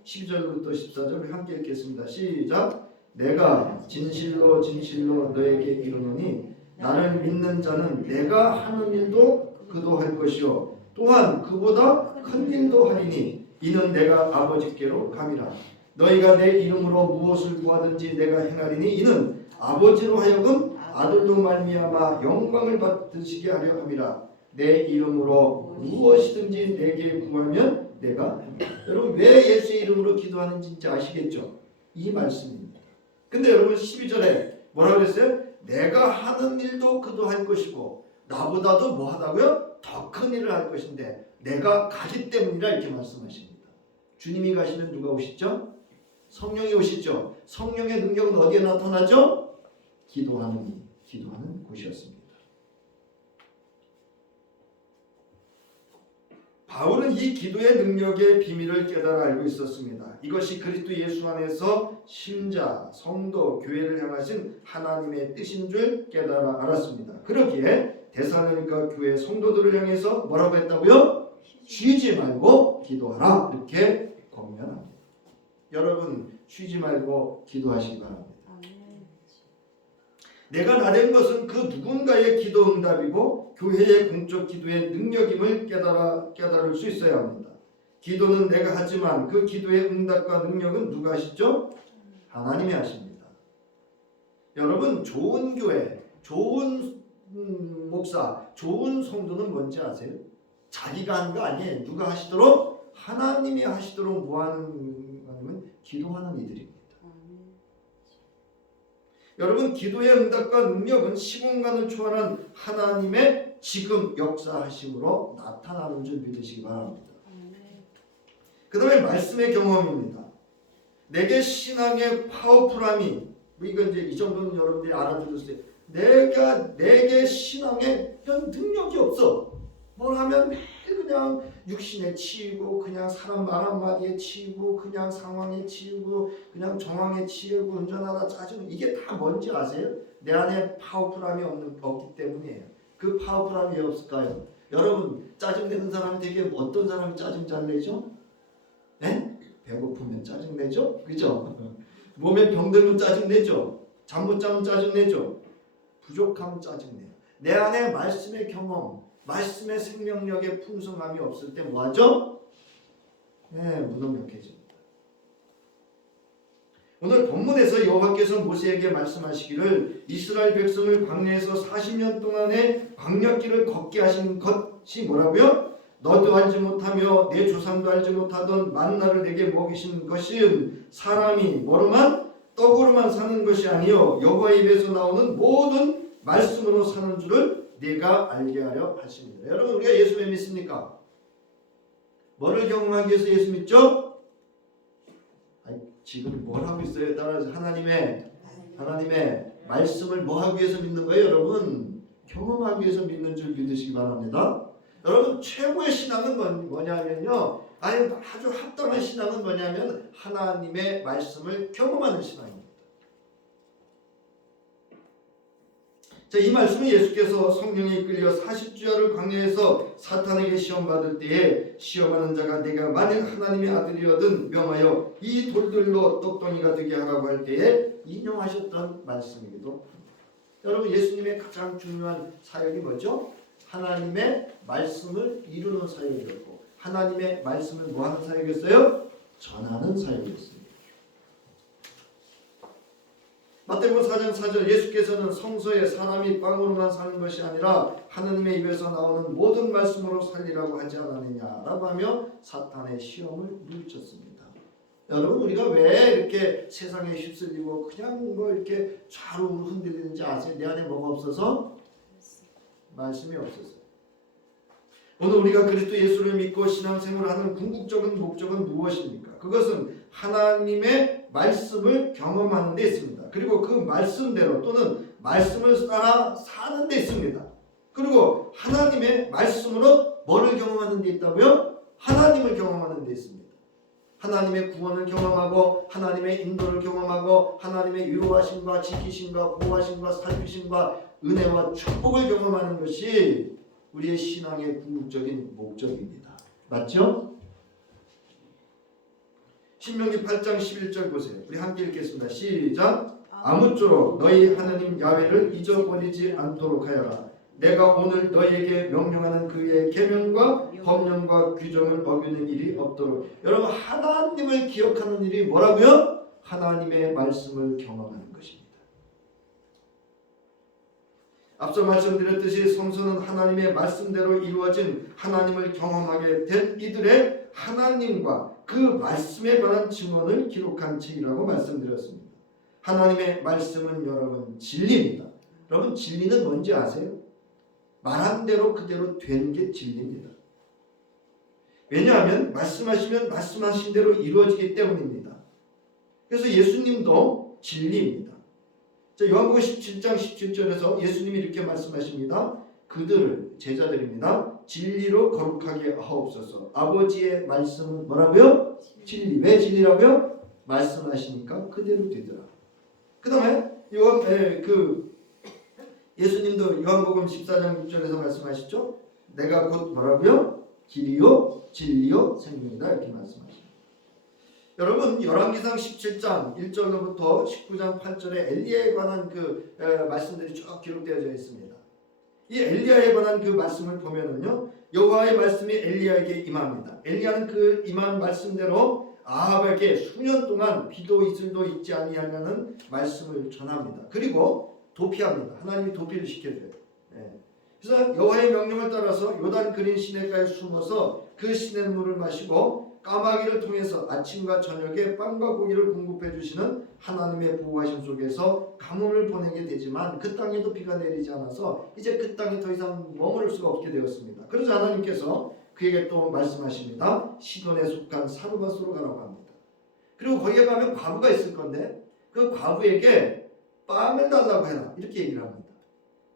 12절부터 14절 함께 읽겠습니다. 시작. 내가 진실로 진실로 너에게 이르노니 나를 믿는 자는 내가 하는 일도 그도 할 것이요 또한 그보다 큰 일도 하리니 이는 내가 아버지께로 감이라. 너희가 내 이름으로 무엇을 구하든지 내가 행하리니 이는 아버지로 하여금 아들로 말미암아 영광을 받으시게 하려 함이라. 내 이름으로 무엇이든지 내게 구하면 내가 합니다. 여러분 왜 예수의 이름으로 기도하는지 이제 아시겠죠? 이 말씀입니다. 근데 여러분 12절에 뭐라고 그랬어요? 내가 하는 일도 그도 할 것이고 나보다도 뭐 하다고요? 더 큰 일을 할 것인데 내가 가기 때문이라 이렇게 말씀하십니다. 주님이 가시면 누가 오시죠? 성령이 오시죠. 성령의 능력은 어디에 나타나죠? 기도하는 곳이었습니다. 바울은 이 기도의 능력의 비밀을 깨달아 알고 있었습니다. 이것이 그리스도 예수 안에서 신자, 성도, 교회를 향하신 하나님의 뜻인 줄 깨달아 알았습니다. 그러기에 데살로니가 교회 성도들을 향해서 뭐라고 했다고요? 쉬지 말고 기도하라 이렇게 권면합니다. 여러분 쉬지 말고 기도하시기 바랍니다. 내가 나된 것은 그 누군가의 기도 응답이고 교회의 공적 기도의 능력임을 깨달을 수 있어야 합니다. 기도는 내가 하지만 그 기도의 응답과 능력은 누가 하시죠? 하나님이 하십니다. 여러분 좋은 교회, 좋은 목사, 좋은 성도는 뭔지 아세요? 자기가 하는 거 아니에요. 누가 하시도록? 하나님이 하시도록 뭐 하는 거냐면 기도하는 이들입니다. 여러분 기도의 응답과 능력은 시공간을 초월한 하나님의 지금 역사하심으로 나타나는 줄 믿으시기 바랍니다. 그 다음에 말씀의 경험입니다. 내게 신앙의 파워풀함이 이건 이제 이 정도는 여러분들이 알아들으세요. 내게 신앙의 이런 능력이 없어. 뭘 하면 매일 그냥 육신에 치이고 그냥 사람 말 한마디에 치이고 그냥 상황에 치이고 그냥 정황에 치이고 운전하다 짜증 이게 다 뭔지 아세요? 내 안에 파워풀함이 없기 때문이에요. 그 파워풀함이 왜 없을까요? 여러분 짜증내는 사람이 되게 어떤 사람이 짜증 잘 내죠? 네? 배고프면 짜증 내죠? 그죠? 몸에 병들면 짜증 내죠? 잠 못 자면 짜증 내죠? 부족하면 짜증 내요. 내 안에 말씀의 경험, 말씀의 생명력의 풍성함이 없을 때 뭐하죠? 네, 무능력해집니다. 오늘 본문에서 여호와께서 모세에게 말씀하시기를 이스라엘 백성을 광야에서 40년 동안의 광야길을 걷게 하신 것이 뭐라고요? 너도 알지 못하며 내 조상도 알지 못하던 만나를 내게 먹이신 것은 사람이 뭐로만 떡으로만 사는 것이 아니요 여호와의 입에서 나오는 모든 말씀으로 사는 줄을 네가 알게 하려 하십니다. 여러분 우리가 예수 왜 믿습니까? 뭐를 경험하기 위해서 예수 믿죠? 지금 뭘 하고 있어요? 따라서 하나님의 말씀을 뭐 하기 위해서 믿는 거예요? 여러분 경험하기 위해서 믿는 줄 믿으시기 바랍니다. 여러분 최고의 신앙은 뭐냐면요. 아주 합당한 신앙은 뭐냐면 하나님의 말씀을 경험하는 신앙입니다. 자, 이 말씀은 예수께서 성령에 이끌려 40주야를 광야에서 사탄에게 시험받을 때에 시험하는 자가 내가 만일 하나님의 아들이거든 명하여 이 돌들로 떡덩이가 되게 하라고 할 때에 인용하셨던 말씀이기도 합니다. 여러분 예수님의 가장 중요한 사역이 뭐죠? 하나님의 말씀을 이루는 사역이었고 하나님의 말씀을 뭐하는 사역이었어요? 전하는 사역이었습니다. 마태복음 4장 4절 예수께서는 성서에 사람이 빵으로만 사는 것이 아니라 하느님의 입에서 나오는 모든 말씀으로 살리라고 하지 않았느냐라고 하며 사탄의 시험을 물리쳤습니다. 여러분 우리가 왜 이렇게 세상에 휩쓸리고 그냥 뭐 이렇게 좌우로 흔들리는지 아세요? 내 안에 뭐가 없어서? 말씀이 없어서. 오늘 우리가 그리스도 예수를 믿고 신앙생활을 하는 궁극적인 목적은 무엇입니까? 그것은 하나님의 말씀을 경험하는 데 있습니다. 그리고 그 말씀대로 또는 말씀을 따라 사는 데 있습니다. 그리고 하나님의 말씀으로 뭐를 경험하는 데 있다고요? 하나님을 경험하는 데 있습니다. 하나님의 구원을 경험하고 하나님의 인도를 경험하고 하나님의 위로하심과 지키심과 보호하심과 살피심과 은혜와 축복을 경험하는 것이 우리의 신앙의 궁극적인 목적입니다. 맞죠? 신명기 8장 11절 보세요. 우리 함께 읽겠습니다. 시작. 아무쪼록 너희 하나님 야훼를 잊어버리지 않도록 하여라. 내가 오늘 너희에게 명령하는 그의 계명과 법령과 규정을 어기는 일이 없도록. 여러분 하나님을 기억하는 일이 뭐라고요? 하나님의 말씀을 경험하는 것입니다. 앞서 말씀드렸듯이 성서는 하나님의 말씀대로 이루어진 하나님을 경험하게 된 이들의 하나님과 그 말씀에 관한 증언을 기록한 책이라고 말씀드렸습니다. 하나님의 말씀은 여러분 진리입니다. 여러분 진리는 뭔지 아세요? 말한 대로 그대로 된 게 진리입니다. 왜냐하면 말씀하시면 말씀하신 대로 이루어지기 때문입니다. 그래서 예수님도 진리입니다. 자, 요한복음 17장 17절에서 예수님이 이렇게 말씀하십니다. 그들을 제자들입니다. 진리로 거룩하게 하옵소서. 아버지의 말씀은 뭐라고요? 진리. 왜 진리라고요? 말씀하시니까 그대로 되더라. 그 다음에 예수님도 요한복음 14장 6절에서 말씀하시죠. 내가 곧 뭐라고요? 길이요 진리요 생명이다 이렇게 말씀하십니다. 여러분 열왕기상 17장 1절로부터 19장 8절에 엘리야에 관한 그 말씀들이 쭉 기록되어져 있습니다. 이 엘리야에 관한 그 말씀을 보면은요, 여호와의 말씀이 엘리야에게 임합니다. 엘리야는 그 임한 말씀대로 아합에게 수년 동안 비도 이슬도 있지 아니하냐는 말씀을 전합니다. 그리고 도피합니다. 하나님이 도피를 시켜줘요. 그래서 여호와의 명령을 따라서 요단 그린 시내가에 숨어서 그 시냇물을 마시고 까마귀를 통해서 아침과 저녁에 빵과 고기를 공급해 주시는 하나님의 보호하심 속에서 가뭄을 보내게 되지만 그 땅에도 비가 내리지 않아서 이제 그 땅에 더 이상 머무를 수가 없게 되었습니다. 그래서 하나님께서 그에게 또 말씀하십니다. 시돈에 속한 사르밧으로 가라고 합니다. 그리고 거기에 가면 과부가 있을 건데 그 과부에게 빵을 달라고 해라 이렇게 얘기를 합니다.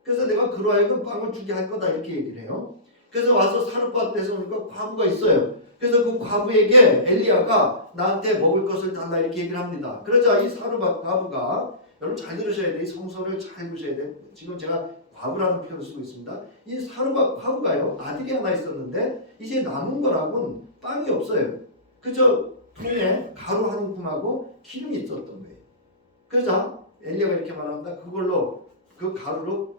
그래서 내가 그로 하여금 빵을 주게 할 거다 이렇게 얘기를 해요. 그래서 와서 사르밧에서 오니까 과부가 있어요. 그래서 그 과부에게 엘리야가 나한테 먹을 것을 달라 이렇게 얘기를 합니다. 그러자 이 사르밧 과부가, 여러분 잘 들으셔야 돼요. 이 성서를 잘 보셔야 돼요. 지금 제가 과부라는 표현을 쓰고 있습니다. 이 사르밧 과부가요, 아들이 하나 있었는데 이제 남은 거라고는 빵이 없어요. 그저 통에 가루 한 움큼하고 기름이 있었던 거예요. 그러자 엘리야가 이렇게 말합니다. 그걸로 그 가루로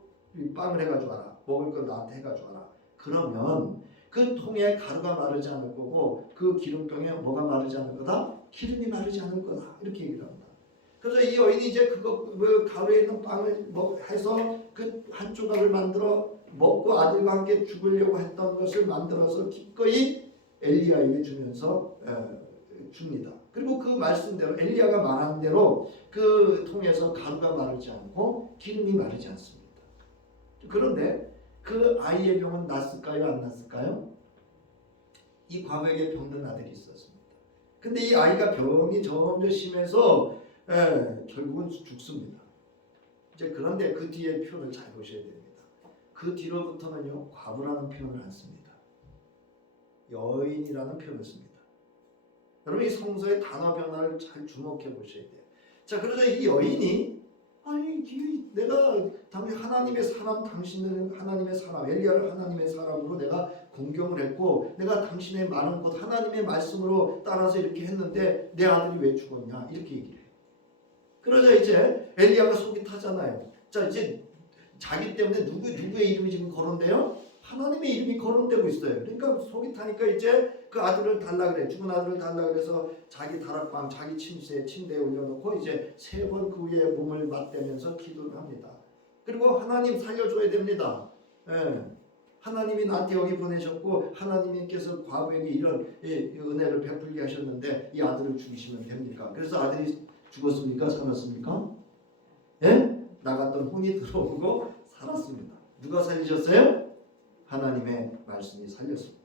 빵을 해가지고 와라. 먹을 걸 나한테 해가지고 와라. 그러면 그 통에 가루가 마르지 않을 거고 그 기름병에 뭐가 마르지 않을 거다? 기름이 마르지 않을 거다. 이렇게 얘기를 합니다. 그래서 이 여인이 이제 그 가루에 있는 빵을 해서 그 한 조각을 만들어 먹고 아들과 함께 죽으려고 했던 것을 만들어서 기꺼이 엘리야에게 주면서 줍니다. 그리고 그 말씀대로 엘리야가 말한 대로 그 통에서 가루가 마르지 않고 기름이 마르지 않습니다. 그런데 그 아이의 병은 낫을까요? 안 낫을까요? 이 과부에게 병든 아들이 있었습니다. 근데 이 아이가 병이 점점 심해서 결국은 죽습니다. 이제 그런데 그 뒤에 표현을 잘 보셔야 됩니다. 그 뒤로부터는요, 과부라는 표현을 안 씁니다. 여인이라는 표현을 씁니다. 여러분 이 성서의 단어 변화를 잘 주목해 보셔야 돼요. 자, 그러자 이 여인이 내가 당연히 하나님의 사람, 당신은 하나님의 사람, 엘리야를 하나님의 사람으로 내가 공경을 했고 내가 당신의 많은 것 하나님의 말씀으로 따라서 이렇게 했는데 내 아들이 왜 죽었냐 이렇게 얘기를 해요. 그러자 이제 엘리야가 속이 타잖아요. 자, 이제 자기 때문에 누구의 이름이 지금 거론돼요? 하나님의 이름이 거론되고 있어요. 그러니까 속이 타니까 이제 그 아들을 달라 그래. 죽은 아들을 달라 그래서 자기 다락방, 자기 침대에 올려놓고 이제 3번 그 위에 몸을 맞대면서 기도를 합니다. 그리고 하나님 살려줘야 됩니다. 예. 하나님이 나한테 여기 보내셨고 하나님께서 과부에게 이런 은혜를 베풀게 하셨는데 이 아들을 죽이시면 됩니까? 그래서 아들이 죽었습니까? 살았습니까? 예? 나갔던 혼이 들어오고 살았습니다. 누가 살리셨어요? 하나님의 말씀이 살렸습니다.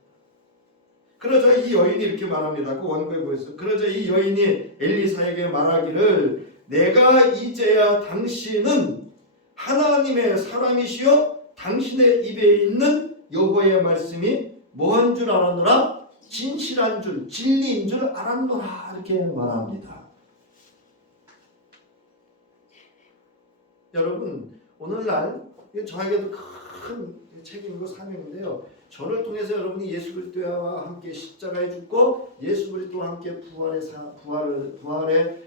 그러자 이 여인이 이렇게 말합니다. 그 원고에 보였어요. 그러자 이 여인이 엘리사에게 말하기를 내가 이제야 당신은 하나님의 사람이시여 당신의 입에 있는 여호와의 말씀이 뭐한 줄 알았노라? 진실한 줄, 진리인 줄 알았노라. 이렇게 말합니다. 여러분 오늘날 저에게도 큰 책임이고 사명인데요. 저를 통해서 여러분이 예수 그리스도와 함께 십자가에 죽고 예수 그리스도와 함께 부활에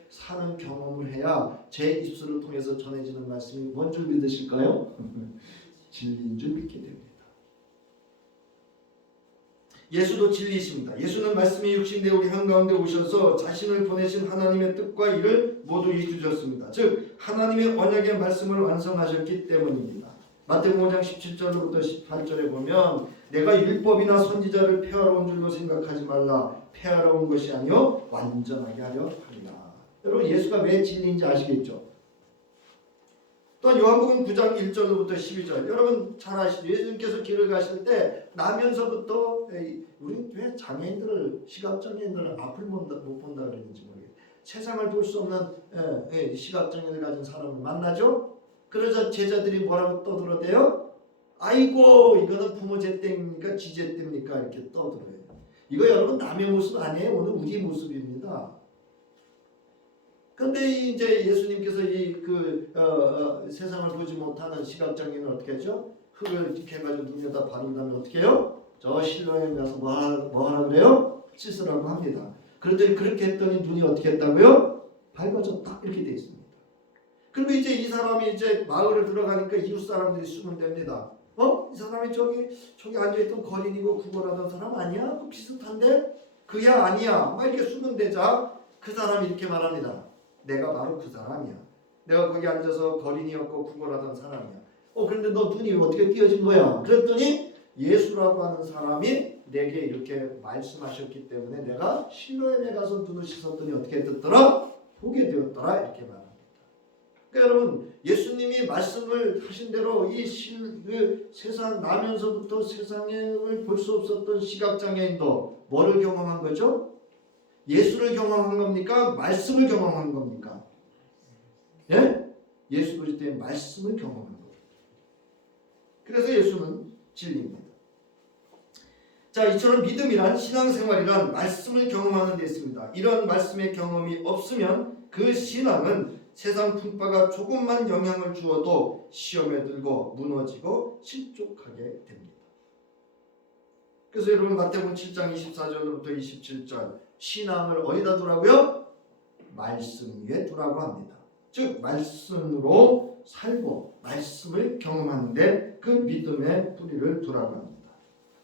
사는 경험을 해야 제 입술을 통해서 전해지는 말씀이 뭔 줄 믿으실까요? 진리인 줄 믿게 됩니다. 예수도 진리이십니다. 예수는 말씀이 육신되어 우리 한가운데 오셔서 자신을 보내신 하나님의 뜻과 일을 모두 이루셨습니다. 즉 하나님의 언약의 말씀을 완성하셨기 때문입니다. 마태복음 5장 17절부터 18절에 보면 내가 율법이나 선지자를 폐하러 온 줄로 생각하지 말라. 폐하러 온 것이 아니요 완전하게 하려 하리라. 여러분 예수가 왜 진리인지 아시겠죠? 또한 요한복음 9장 1절부터 12절 여러분 잘 아시죠? 예수님께서 길을 가실 때 나면서부터 우리 왜 장애인들을 시각장애인들을 앞을 못 본다 그러는지 모르겠어요. 세상을 볼 수 없는 시각장애를 가진 사람을 만나죠. 그래서 제자들이 뭐라고 떠들어대요? 아이고 이거는 부모 죄때입니까 지죄 때입니까 이렇게 떠들어요. 이거 여러분 남의 모습 아니에요. 오늘 우리 모습입니다. 그런데 이제 예수님께서 세상을 보지 못하는 시각장애인은 어떻게 하죠? 흙을 이렇게 해가지고 눈에다 바른 다음에 어떻게 해요? 저 실로에 가서 뭐 하라 그래요? 씻으라고 합니다. 그랬더니 그렇게 했더니 눈이 어떻게 했다고요? 밝아졌다 이렇게 돼 있습니다. 그리고 이제 이 사람이 이제 마을을 들어가니까 이웃 사람들이 수면 됩니다. 이 사람이 저기 앉아있던 거린이고 구걸하던 사람 아니야? 그 비슷한데? 그야 아니야? 막 이렇게 수면 되자 그 사람이 이렇게 말합니다. 내가 바로 그 사람이야. 내가 거기 앉아서 거린이었고 구걸하던 사람이야. 그런데 너 눈이 어떻게 띄어진 거야? 그랬더니 예수라고 하는 사람이 내게 이렇게 말씀하셨기 때문에 내가 실로암에 가서 눈을 씻었더니 어떻게 됐더라? 보게 되었더라. 이렇게 말합니다. 그러니까 여러분 예수님이 말씀을 하신 대로 그 세상 나면서부터 세상을 볼 수 없었던 시각장애인도 뭐를 경험한 거죠? 예수를 경험한 겁니까? 말씀을 경험한 겁니까? 예? 예수 그리스도의 말씀을 경험한 겁니다. 그래서 예수는 진리입니다. 자, 이처럼 믿음이란 신앙생활이란 말씀을 경험하는 데 있습니다. 이런 말씀의 경험이 없으면 그 신앙은 세상 풍파가 조금만 영향을 주어도 시험에 들고 무너지고 실족하게 됩니다. 그래서 여러분 마태복음 7장 24절부터 27절 신앙을 어디다 두라고요? 말씀 위에 두라고 합니다. 즉 말씀으로 살고 말씀을 경험하는데 그 믿음의 뿌리를 두라고 합니다.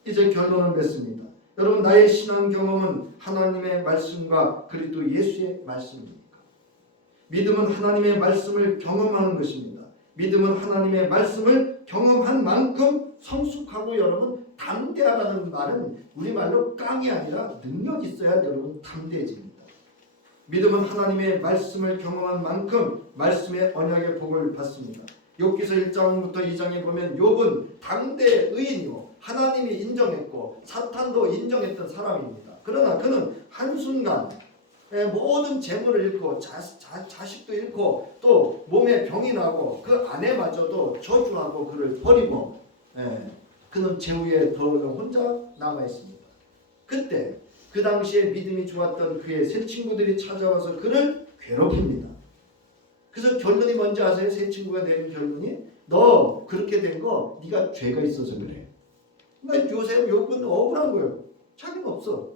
이제 결론을 맺습니다. 여러분 나의 신앙 경험은 하나님의 말씀과 그리스도 예수의 말씀입니까? 믿음은 하나님의 말씀을 경험하는 것입니다. 믿음은 하나님의 말씀을 경험한 만큼 성숙하고 여러분 담대하다는 말은 우리말로 깡이 아니라 능력이 있어야 여러분 담대해집니다. 믿음은 하나님의 말씀을 경험한 만큼 말씀의 언약의 복을 받습니다. 욥기서 1장부터 2장에 보면 욥은 당대의 의인이요 하나님이 인정했고 사탄도 인정했던 사람입니다. 그러나 그는 한순간 모든 재물을 잃고 자식도 잃고 또 몸에 병이 나고 그 아내마저도 저주하고 그를 버리고 그는 제후에 더러운 혼자 남아 있습니다. 그때 그 당시에 믿음이 좋았던 그의 새 친구들이 찾아와서 그를 괴롭힙니다. 그래서 결론이 뭔지 아세요? 새 친구가 내린 결론이 너 그렇게 된 거 네가 죄가 있어서 그래. 그러니까 요새 욥은 억울한 거예요. 자기는 없어.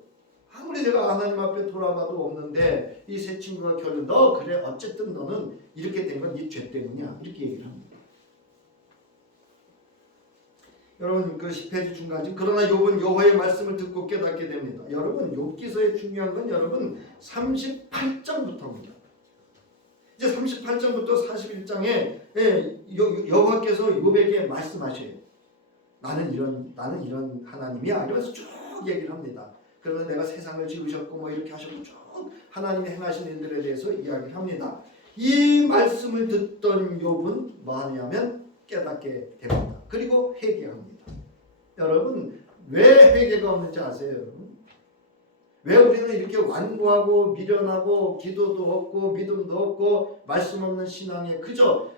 아무리 내가 하나님 앞에 돌아봐도 없는데 이 새 친구가 결론 너 그래 어쨌든 너는 이렇게 된 건 네 죄 때문이야 이렇게 얘기를 합니다. 여러분 그 10페이지 중간쯤 그러나 욥은 여호와의 말씀을 듣고 깨닫게 됩니다. 여러분 욥기서의 중요한 건 여러분 38장부터입니다. 이제 38장부터 41장에 여호와께서 욥에게 말씀하셔요. 나는 이런 하나님이야. 이러면서 쭉 얘기를 합니다. 그러면 내가 세상을 지으셨고 뭐 이렇게 하셨고 쭉 하나님이 행하신 일들에 대해서 이야기를 합니다. 이 말씀을 듣던 욥은 뭐 하냐면 깨닫게 됩니다. 그리고 회개합니다. 여러분 왜 회개가 없는지 아세요? 여러분? 왜 우리는 이렇게 완고하고 미련하고 기도도 없고 믿음도 없고 말씀 없는 신앙에 그저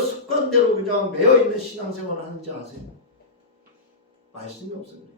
습관대로 그냥 매여 있는 신앙생활을 하는지 아세요? 말씀이 없습니다.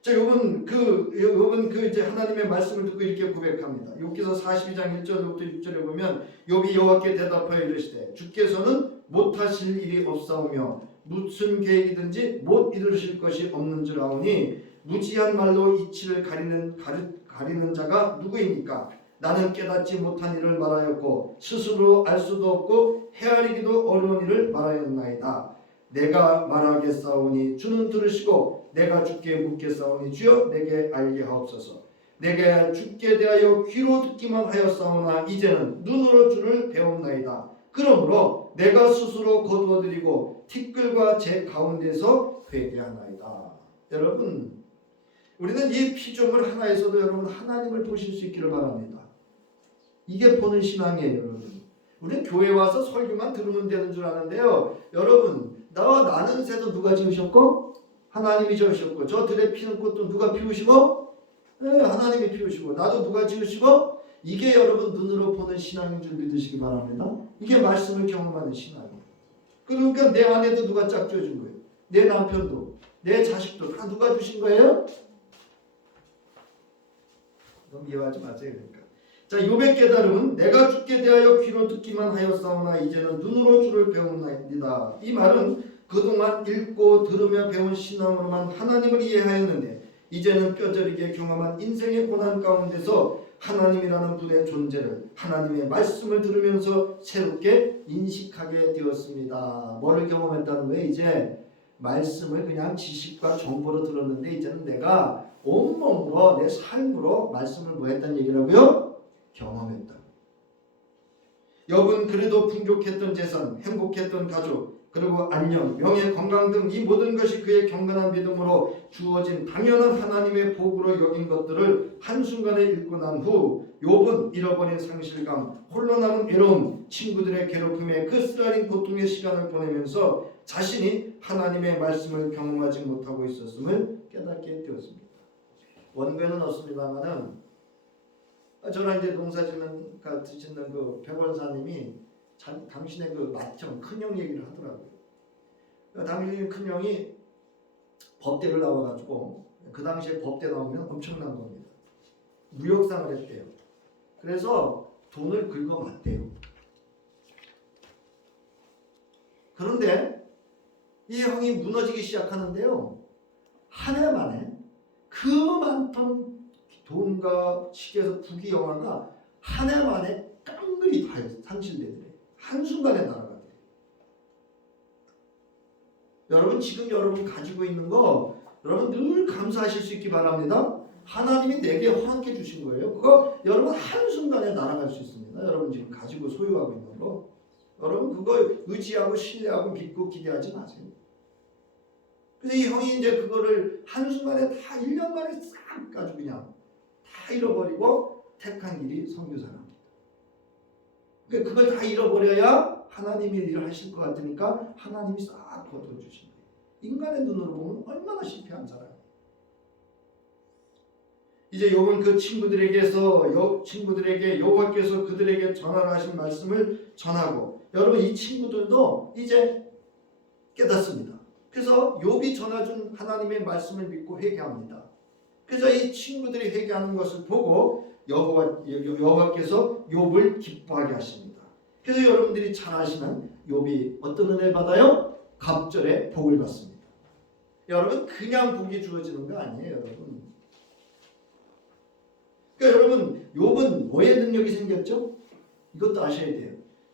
자, 욥은 이제 하나님의 말씀을 듣고 이렇게 고백합니다. 욥기서 42장 1절부터 6절에 보면 욥이 여호와께 대답하여 이르시되 주께서는 못하실 일이 없사오며 무슨 계획이든지 못 이루실 것이 없는 줄 아오니 무지한 말로 이치를 가리는 자가 누구이니까? 나는 깨닫지 못한 일을 말하였고 스스로 알 수도 없고 헤아리기도 어려운 일을 말하였나이다. 내가 말하겠사오니 주는 들으시고 내가 주께 묻겠사오니 주여 내게 알게 하옵소서. 내가 주께 대하여 귀로 듣기만 하였사오나 이제는 눈으로 주를 배웠나이다. 그러므로 내가 스스로 거두어드리고 티끌과 제 가운데서 회개하나이다. 여러분 우리는 이 피조물 하나에서도 여러분 하나님을 보실 수 있기를 바랍니다. 이게 보는 신앙이에요. 여러분 우리는 교회 와서 설교만 들으면 되는 줄 아는데요. 여러분 나와 나는 새도 누가 지으셨고? 하나님이 지으셨고 저 들에 피는 꽃도 누가 피우시고? 네, 하나님이 피우시고 나도 누가 지으시고? 이게 여러분 눈으로 보는 신앙인 줄 믿으시기 바랍니다. 이게 말씀을 경험하는 신앙이에요. 그러니까 내 아내도 누가 짝지어준 거예요. 내 남편도 내 자식도 다 누가 주신 거예요? 너무 미워하지 마세요. 그러니까. 자, 욥의 깨달음은 내가 주께 대하여 귀로 듣기만 하였사오나 이제는 눈으로 주를 배우나이다. 이 말은 그동안 읽고 들으며 배운 신앙으로만 하나님을 이해하였는데 이제는 뼈저리게 경험한 인생의 고난 가운데서 하나님이라는 분의 존재를 하나님의 말씀을 들으면서 새롭게 인식하게 되었습니다. 뭐를 경험했다는 거예요? 이제 말씀을 그냥 지식과 정보로 들었는데 이제는 내가 온몸으로 내 삶으로 말씀을 뭐 했다는 얘기라고요? 경험했다. 욥은 그래도 풍족했던 재산, 행복했던 가족, 그리고 안녕, 명예, 건강 등 이 모든 것이 그의 경건한 믿음으로 주어진 당연한 하나님의 복으로 여긴 것들을 한순간에 읽고 난 후 욥은 잃어버린 상실감, 홀로 남은 외로움, 친구들의 괴롭힘에 그 쓰라린 고통의 시간을 보내면서 자신이 하나님의 말씀을 경험하지 못하고 있었음을 깨닫게 되었습니다. 원고에는 없습니다만은 저랑 이제 농사 짓는 그 백원사님이 당신의 그 맏형 큰형 얘기를 하더라고요. 당신의 큰형이 법대를 나와가지고 그 당시에 법대 나오면 엄청난 겁니다. 무역상을 했대요. 그래서 돈을 긁어맞대요. 그런데 이 형이 무너지기 시작하는데요. 한 해 만에 그 많던 돈과 시계에서 부귀영화가 한 해 만에 깡그리 다 상실되더래요. 한순간에 날아가더래요. 여러분 지금 여러분 가지고 있는 거 여러분 늘 감사하실 수 있기 바랍니다. 하나님이 내게 허락해 주신 거예요. 그거 여러분 한순간에 날아갈 수 있습니다. 여러분 지금 가지고 소유하고 있는 거 여러분 그거 의지하고 신뢰하고 믿고 기대하지 마세요. 그래서 이 형이 이제 그거를 한순간에 다 1년 만에 싹 가지고 그냥 다 잃어버리고 택한 길이 선교사랍니다. 그러니까 그걸 다 잃어버려야 하나님이 일을 하실 것 같으니까 하나님이 싹 거둬주신 거예요. 인간의 눈으로 보면 얼마나 실패한 사람. 이제 욥은 그 친구들에게 여호와께서 그들에게 전하라 하신 말씀을 전하고 여러분 이 친구들도 이제 깨닫습니다. 그래서 욥이 전해준 하나님의 말씀을 믿고 회개합니다. 그래서 이 친구들이 회개하는 것을 보고 여호와께서 욥을 기뻐하게 하십니다. 그래서 여러분들이 잘 아시는 욥이 어떤 은혜를 받아요? 갑절에 복을 받습니다. 여러분 그냥 복이 주어지는 거 아니에요, 여러분. 그러니까 여러분 욥은 뭐의 능력이 생겼죠? 이것도 아셔야 돼요.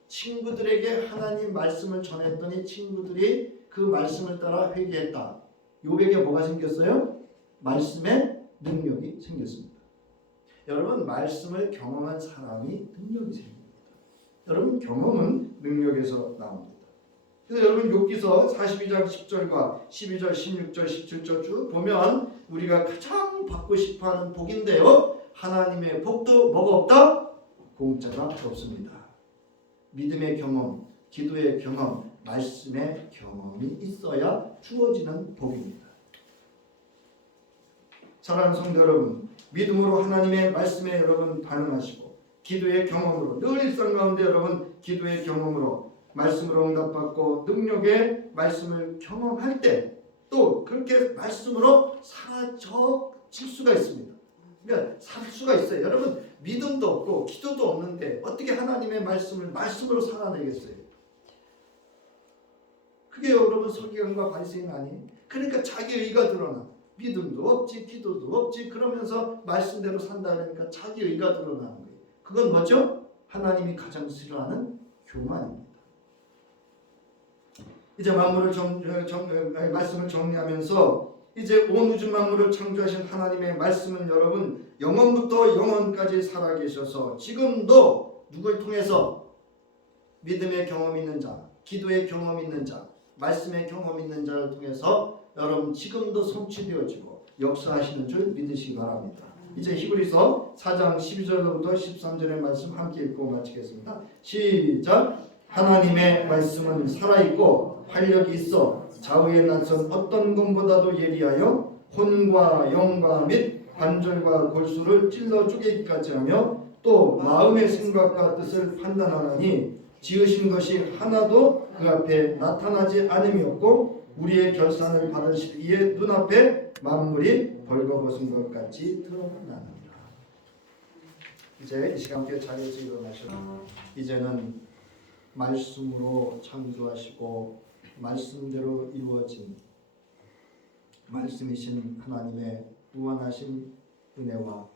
친구들에게 하나님 말씀을 전했더니 친구들이 그 그 말씀을 따라 회개했다. 요백에 뭐가 생겼어요? 말씀의 능력이 생겼습니다. 여러분 말씀을 경험한 사람이 능력이 생깁니다. 여러분 경험은 능력에서 나옵니다. 그래서 여러분 욥기서 42장 10절과 12절, 16절, 17절 쭉 보면 우리가 가장 받고 싶어하는 복인데요. 하나님의 복도 뭐가 없다? 공짜가 없습니다. 믿음의 경험, 기도의 경험, 말씀의 경험이 있어야 주어지는 복입니다. 사랑하는 성도 여러분, 믿음으로 하나님의 말씀에 여러분 반응하시고 기도의 경험으로 늘 일상 가운데 여러분 기도의 경험으로 말씀으로 응답받고 능력의 말씀을 경험할 때 또 그렇게 말씀으로 사라질 수가 있습니다. 그러니까 살 수가 있어요. 여러분 믿음도 없고 기도도 없는데 어떻게 하나님의 말씀을 말씀으로 살아내겠어요? 그게 여러분 서기관과 바리새인 아니에요? 그러니까 자기 의가 드러나. 믿음도 없지 기도도 없지 그러면서 말씀대로 산다 그러니까 자기 의가 드러나는 거예요. 그건 뭐죠? 하나님이 가장 싫어하는 교만입니다. 이제 만물을 말씀을 정리하면서 이제 온 우주 만물을 창조하신 하나님의 말씀은 여러분 영원부터 영원까지 살아계셔서 지금도 누굴 통해서 믿음의 경험 있는 자, 기도의 경험 있는 자, 말씀의 경험 있는 자를 통해서 여러분 지금도 성취되어지고 역사하시는 줄 믿으시기 바랍니다. 이제 히브리서 4장 12절부터 13절의 말씀 함께 읽고 마치겠습니다. 시작. 하나님의 말씀은 살아있고 활력이 있어 좌우에 나선 어떤 검보다도 예리하여 혼과 영과 및 관절과 골수를 찔러 쪼개기까지 하며 또 마음의 생각과 뜻을 판단하나니 지으신 것이 하나도 그 앞에 나타나지 않음이 없고 우리의 결산을 받으실 이의 눈앞에 만물이 벌거벗은 것 같이 드러나느니라. 이제 이 시간 함께 자리에서 일어나셔서 이제는 말씀으로 창조하시고 말씀대로 이루어진 말씀이신 하나님의 무한하신 은혜와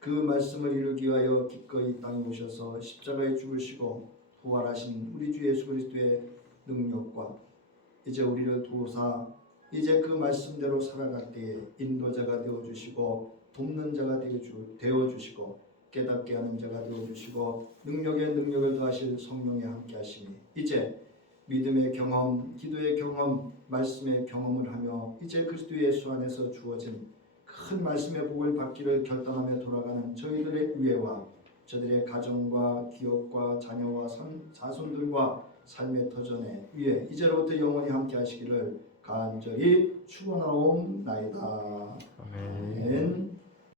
그 말씀을 이루기 위하여 기꺼이 땅에 오셔서 십자가에 죽으시고 부활하신 우리 주 예수 그리스도의 능력과 이제 우리를 도우사 이제 그 말씀대로 살아갈 때에 인도자가 되어주시고 돕는 자가 되어주시고 깨닫게 하는 자가 되어주시고 능력에 능력을 더하실 성령에 함께 하시니 이제 믿음의 경험, 기도의 경험, 말씀의 경험을 하며 이제 그리스도 예수 안에서 주어진 큰 말씀의 복을 받기를 결단하며 돌아가는 저희들의 유해와 저들의 가정과 기업과 자녀와 자손들과 삶의 터전에 위에 이제로부터 영원히 함께 하시기를 간절히 축원하옵나이다. 아멘.